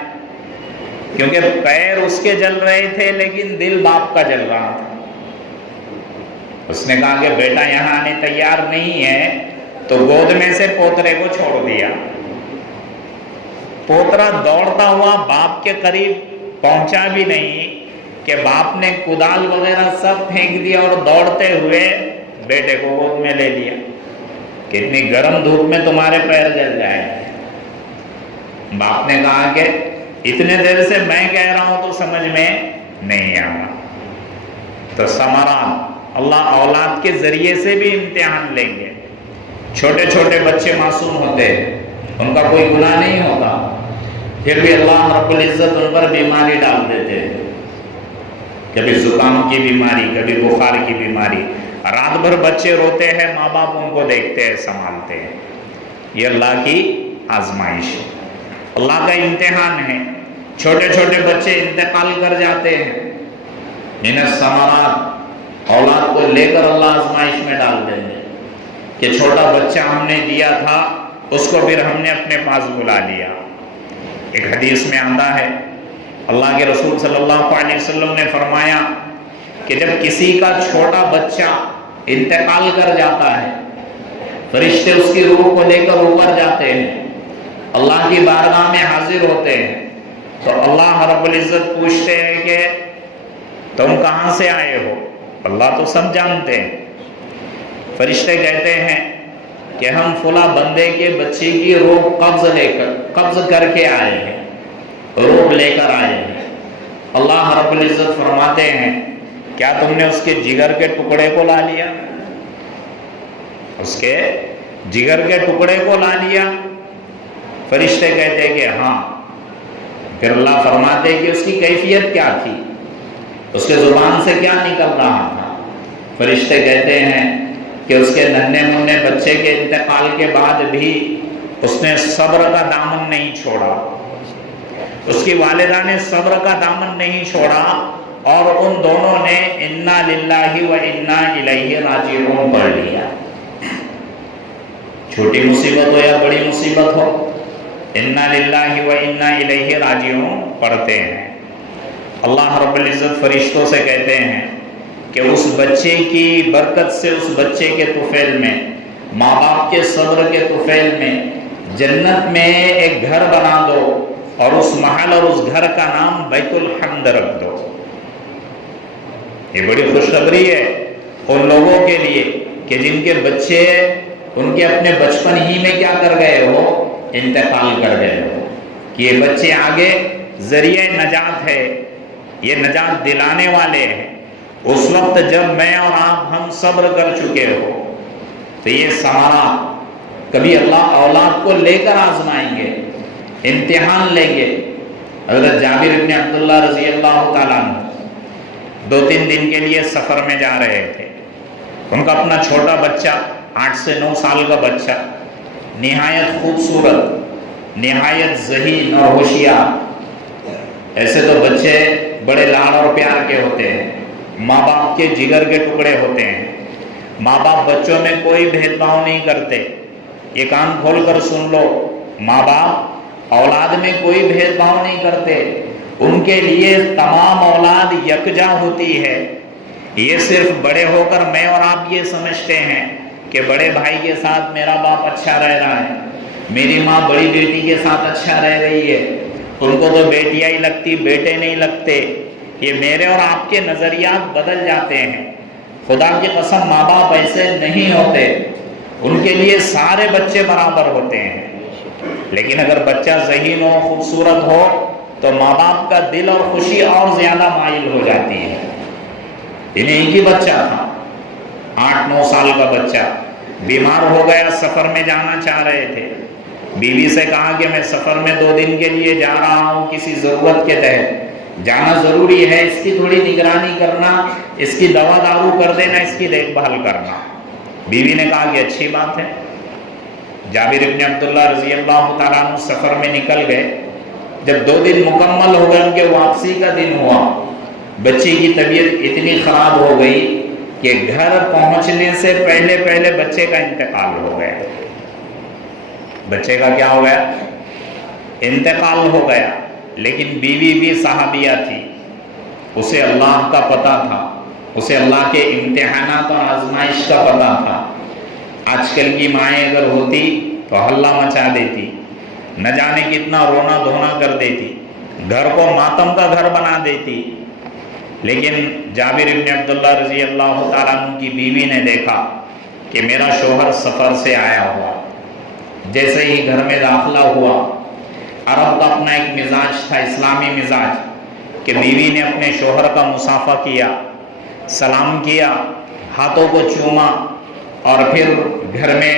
کیونکہ پیر اس کے جل رہے تھے لیکن دل باپ کا جل رہا تھا۔ اس نے کہا کہ بیٹا یہاں آنے تیار نہیں ہے، تو گود میں سے پوترے کو چھوڑ دیا۔ پوترا دوڑتا ہوا باپ کے قریب پہنچا بھی نہیں کہ باپ نے کدال وغیرہ سب پھینک دیا اور دوڑتے ہوئے بیٹے کو گود میں لے لیا کہ اتنی گرم دھوپ میں تمہارے پیر جل جائیں گے۔ باپ نے کہا کہ اتنے دیر سے میں کہہ رہا ہوں تو سمجھ میں نہیں آیا۔ تو ثمرات اللہ اولاد کے ذریعے سے بھی امتحان لیں گے۔ چھوٹے چھوٹے بچے معصوم ہوتے ہیں، ان کا کوئی گناہ نہیں ہوتا، پھر بھی اللہ رب العزت ان پر بیماری ڈال دیتے ہیں، کبھی زکام کی بیماری، کبھی بخار کی بیماری۔ رات بھر بچے روتے ہیں، ماں باپ ان کو دیکھتے ہیں، سنبھالتے ہیں۔ یہ اللہ کی آزمائش ہے، اللہ کا امتحان ہے۔ چھوٹے چھوٹے بچے انتقال کر جاتے ہیں، من الثمرات، اولاد کو لے کر اللہ آزمائش میں ڈال دیں گے کہ چھوٹا بچہ ہم نے دیا تھا، اس کو پھر ہم نے اپنے پاس بلا لیا۔ ایک حدیث میں آتا ہے، اللہ کے رسول صلی اللہ علیہ وسلم نے فرمایا کہ جب کسی کا چھوٹا بچہ انتقال کر جاتا ہے، فرشتے اس کی روح کو لے کر اوپر جاتے ہیں، اللہ کی بارگاہ میں حاضر ہوتے ہیں، تو اللہ رب العزت پوچھتے ہیں کہ تم کہاں سے آئے ہو؟ اللہ تو سب جانتے ہیں۔ فرشتے کہتے ہیں کہ ہم فلاں بندے کے بچے کی روح قبض کر کے آئے ہیں، روح لے کر آئے ہیں۔ اللہ رب العزت فرماتے ہیں کیا تم نے اس کے جگر کے ٹکڑے کو لا لیا؟ اس کے جگر کے ٹکڑے کو لا لیا؟ فرشتے کہتے ہیں کہ ہاں۔ پھر اللہ فرماتے ہیں کہ اس کی کیفیت کیا تھی، اس کے زبان سے کیا نکل رہا تھا؟ فرشتے کہتے ہیں کہ اس کے ننھے منھے بچے کے انتقال کے بعد بھی اس نے صبر کا دامن نہیں چھوڑا، اس کی والدہ نے صبر کا دامن نہیں چھوڑا، اور ان دونوں نے انا للہ و انا الیہ راجعون پڑھ لیا۔ چھوٹی مصیبت ہو یا بڑی مصیبت ہو، انا للہ و انا الیہ راجعون پڑھتے ہیں۔ اللہ رب العزت فرشتوں سے کہتے ہیں کہ اس بچے کی برکت سے، اس بچے کے طفیل میں، ماں باپ کے صبر کے طفیل میں جنت میں ایک گھر بنا دو، اور اس محل اور اس گھر کا نام بیت الحمد رکھ دو۔ یہ بڑی خوشخبری ہے ان لوگوں کے لیے کہ جن کے بچے ان کے اپنے بچپن ہی میں کیا کر گئے ہو، انتقال کر گئے ہو، کہ یہ بچے آگے ذریعہ نجات ہے، یہ نجات دلانے والے ہیں۔ اس وقت جب میں اور آپ ہم صبر کر چکے ہو، تو یہ سہارا کبھی اللہ اولاد کو لے کر آزمائیں گے، امتحان لیں گے۔ حضرت جابر بن عبداللہ رضی اللہ تعالیٰ عنہ 2-3 دن کے لیے سفر میں جا رہے تھے۔ ان کا اپنا چھوٹا بچہ، 8 سے 9 سال کا بچہ، نہایت خوبصورت، نہایت ذہین اور ہوشیار۔ ایسے تو بچے بڑے لاڈ اور پیار کے ہوتے ہیں، ماں باپ کے جگر کے ٹکڑے ہوتے ہیں۔ ماں باپ بچوں میں کوئی بھید بھاؤ نہیں کرتے، یہ کان کھول کر سن لو، ماں باپ اولاد میں کوئی بھید بھاؤ نہیں کرتے، ان کے لیے تمام اولاد یکجا ہوتی ہے۔ یہ صرف بڑے ہو کر میں اور آپ یہ سمجھتے ہیں کہ بڑے بھائی کے ساتھ میرا باپ اچھا رہ رہا ہے، میری ماں بڑی بیٹی کے ساتھ اچھا رہ رہی ہے، ان کو تو بیٹیاں ہی لگتی، بیٹے نہیں لگتے۔ یہ میرے اور آپ کے نظریات بدل جاتے ہیں۔ خدا کی قسم ماں باپ ایسے نہیں ہوتے، ان کے لیے سارے بچے برابر ہوتے ہیں۔ لیکن اگر بچہ ذہین ہو، خوبصورت ہو، تو ماں باپ کا دل اور خوشی اور زیادہ مائل ہو جاتی ہے۔ انہیں ایک ہی بچہ تھا، 8-9 سال کا بچہ، بیمار ہو گیا، سفر میں جانا چاہ رہے تھے۔ بیوی سے کہا کہ میں سفر میں 2 دن کے لیے جا رہا ہوں، کسی ضرورت کے تحت جانا ضروری ہے، اس کی تھوڑی نگرانی کرنا، اس کی دوا دارو کر دینا، اس کی دیکھ بھال کرنا۔ بیوی نے کہا کہ اچھی بات ہے، جابر ابن عبداللہ رضی اللہ تعالیٰ عنہ سفر میں نکل گئے، جب 2 دن مکمل ہو گئے، ان کے واپسی کا دن ہوا، بچے کی طبیعت اتنی خراب ہو گئی کہ گھر پہنچنے سے پہلے پہلے بچے کا انتقال ہو گیا۔ بچے کا کیا ہو گیا؟ انتقال ہو گیا۔ لیکن بیوی بھی صحابیہ تھی، اسے اللہ کا پتہ تھا، اسے اللہ کے امتحانات اور آزمائش کا پتہ تھا۔ آج کل کی مائیں اگر ہوتی تو ہلہ مچا دیتی، نہ جانے کتنا رونا دھونا کر دیتی، گھر کو ماتم کا گھر بنا دیتی۔ لیکن جابر ابن عبداللہ رضی اللہ تعالیٰ عنہ کی بیوی نے دیکھا کہ میرا شوہر سفر سے آیا ہوا، جیسے ہی گھر میں داخلہ ہوا، عرب کا اپنا ایک مزاج تھا، اسلامی مزاج، کہ بیوی نے اپنے شوہر کا مصافحہ کیا، سلام کیا، ہاتھوں کو چوما اور پھر گھر میں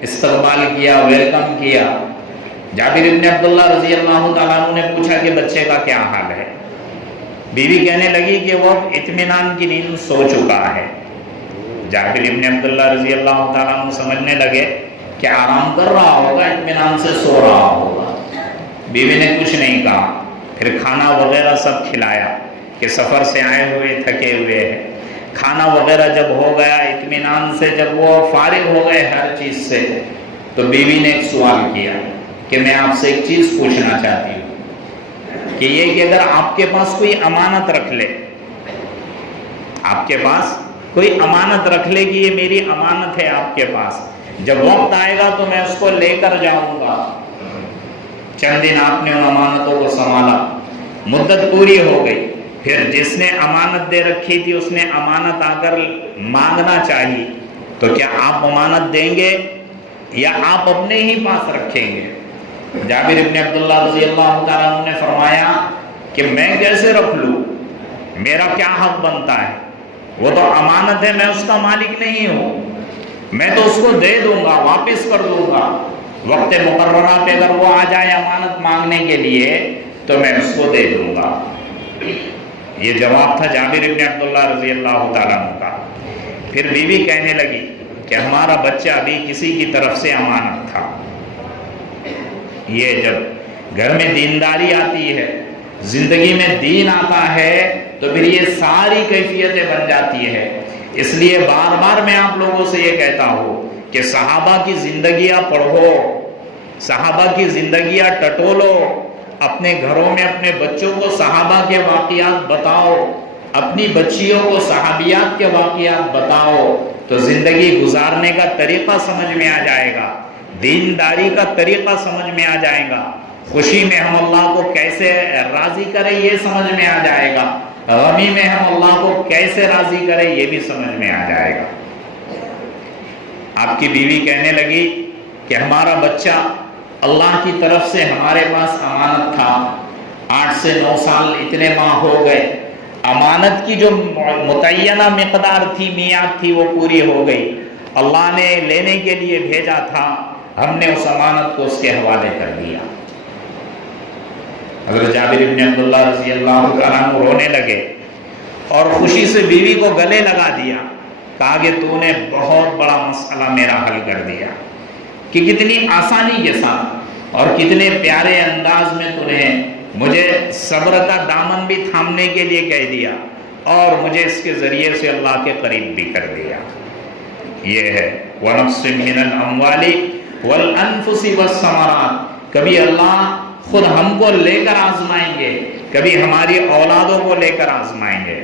استقبال کیا، ویلکم کیا۔ جابر ابن عبداللہ رضی اللہ تعالیٰ عنہ نے پوچھا کہ بچے کا کیا حال ہے؟ بیوی کہنے لگی کہ وہ اطمینان کی نیند سو چکا ہے۔ جابر ابن عبداللہ رضی اللہ تعالیٰ عنہ سمجھنے لگے کہ آرام کر رہا ہوگا، اطمینان سے سو رہا ہوگا۔ بیوی نے کچھ نہیں کہا، پھر کھانا وغیرہ سب کھلایا کہ سفر سے آئے ہوئے تھکے ہوئے ہیں۔ کھانا وغیرہ جب ہو گیا، اطمینان سے جب وہ فارغ ہو گئے ہر چیز سے، تو بیوی نے ایک سوال کیا کہ میں آپ سے ایک چیز پوچھنا چاہتی ہوں کہ یہ کہ اگر آپ کے پاس کوئی امانت رکھ لے، آپ کے پاس کوئی امانت رکھ لے کہ یہ میری امانت ہے آپ کے پاس، جب وقت آئے گا تو میں اس کو لے کر جاؤں گا۔ چند دن آپ نے ان امانتوں کو سنبھالا، مدت پوری ہو گئی، پھر جس نے امانت دے رکھی تھی اس نے امانت آ کر مانگنا چاہیے، تو کیا آپ امانت دیں گے یا آپ اپنے ہی پاس رکھیں گے؟ جابر ابن عبداللہ رضی اللہ تعالیٰ عنہ نے فرمایا کہ میں کیسے رکھ لوں، میرا کیا حق بنتا ہے؟ وہ تو امانت ہے، میں اس کا مالک نہیں ہوں، میں تو اس کو دے دوں گا، واپس کر دوں گا۔ وقت مقررہ پہ اگر وہ آ جائے امانت مانگنے کے لیے تو میں اس کو دے دوں گا۔ یہ جواب تھا جابر ابن عبداللہ رضی اللہ تعالیٰ عنہ کا۔ پھر بیوی کہنے لگی کہ ہمارا بچہ بھی کسی کی طرف سے امانت تھا۔ یہ جب گھر میں دینداری آتی ہے، زندگی میں دین آتا ہے، تو پھر یہ ساری کیفیتیں بن جاتی ہے۔ اس لیے بار بار میں آپ لوگوں سے یہ کہتا ہوں کہ صحابہ کی زندگیاں پڑھو، صحابہ کی زندگیاں ٹٹولو، اپنے گھروں میں اپنے بچوں کو صحابہ کے واقعات بتاؤ، اپنی بچیوں کو صحابیات کے واقعات بتاؤ، تو زندگی گزارنے کا طریقہ سمجھ میں آ جائے گا، دینداری کا طریقہ سمجھ میں آ جائے گا، خوشی میں ہم اللہ کو کیسے راضی کریں یہ سمجھ میں آ جائے گا، غمی میں ہم اللہ کو کیسے راضی کریں یہ بھی سمجھ میں آ جائے گا۔ آپ کی بیوی کہنے لگی کہ ہمارا بچہ اللہ کی طرف سے ہمارے پاس امانت تھا، 8 سے 9 سال اتنے ماہ ہو گئے، امانت کی جو متعینہ مقدار تھی، میعاد تھی، وہ پوری ہو گئی، اللہ نے لینے کے لیے بھیجا تھا، ہم نے اس امانت کو اس کے حوالے کر دیا۔ حضرت جابر بن عبداللہ رضی اللہ تعالیٰ عنہ رونے لگے اور خوشی سے بیوی کو گلے لگا دیا، کہا کہ تو نے بہت بڑا مسئلہ میرا حل کر دیا، کہ کتنی آسانی کے ساتھ اور کتنے پیارے انداز میں تو نے مجھے صبر کا دامن بھی تھامنے کے لیے کہہ دیا اور مجھے اس کے ذریعے سے اللہ کے قریب بھی کر دیا۔ یہ ہے وَنَقْصٍ مِّنَ الْأَمْوَالِ وَالْأَنفُسِ وَالثَّمَرَاتِ، کبھی اللہ خود ہم کو لے کر آزمائیں گے، کبھی ہماری اولادوں کو لے کر آزمائیں گے۔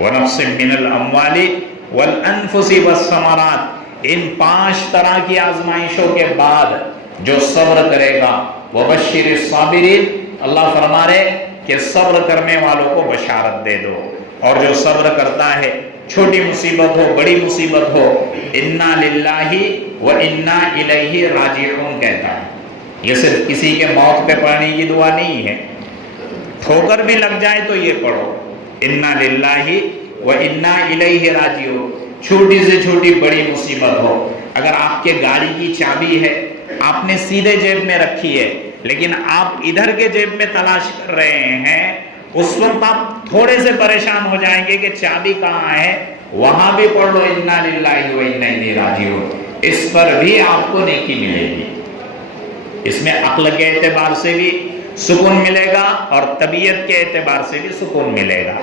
وَنَقْصٍ مِّنَ الْأَمْوَالِ وَالْأَنفُسِ وَالثَّمَرَاتِ، ان 5 طرح کی آزمائشوں کے بعد جو صبر کرے گا، وَبَشِّرِ الصَّابِرِينَ، اللہ فرما رہے کہ صبر کرنے والوں کو بشارت دے دو، اور جو صبر کرتا ہے، چھوٹی مصیبت ہو بڑی مصیبت ہو، اِنَّا لِلَّهِ وَإِنَّا إِلَيْهِ راجعون کہتا ہے۔ یہ صرف کسی کے موت پہ پڑھنے کی دعا نہیں ہے، ٹھوکر بھی لگ جائے تو یہ پڑھو، اِنَّا لِلَّهِ وَإِنَّا إِلَيْهِ راجعون۔ چھوٹی سے چھوٹی بڑی مصیبت ہو، اگر آپ کے گاڑی کی چابی ہے، آپ نے سیدھے جیب میں رکھی ہے، لیکن آپ ادھر کے جیب میں تلاش کر رہے ہیں، اس وقت آپ تھوڑے سے پریشان ہو جائیں گے کہ چابی کہاں ہے، وہاں بھی پڑھ لو اِنَّا لِلَّهِ وَإِنَّا إِلَيْهِ راجعون۔ اس پر بھی آپ کو نیکی ملے گی. اس میں عقل کے اعتبار سے بھی سکون ملے گا اور طبیعت کے اعتبار سے بھی سکون ملے گا.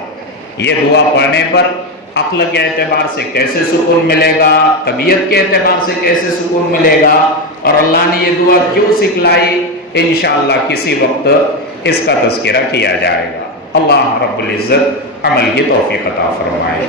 یہ دعا پڑھنے پر عقل کے اعتبار سے کیسے سکون ملے گا، طبیعت کے اعتبار سے کیسے سکون ملے گا، اور اللہ نے یہ دعا کیوں سکھلائی، انشاءاللہ کسی وقت اس کا تذکرہ کیا جائے گا. اللہ رب العزت عمل کی توفیق عطا فرمائے.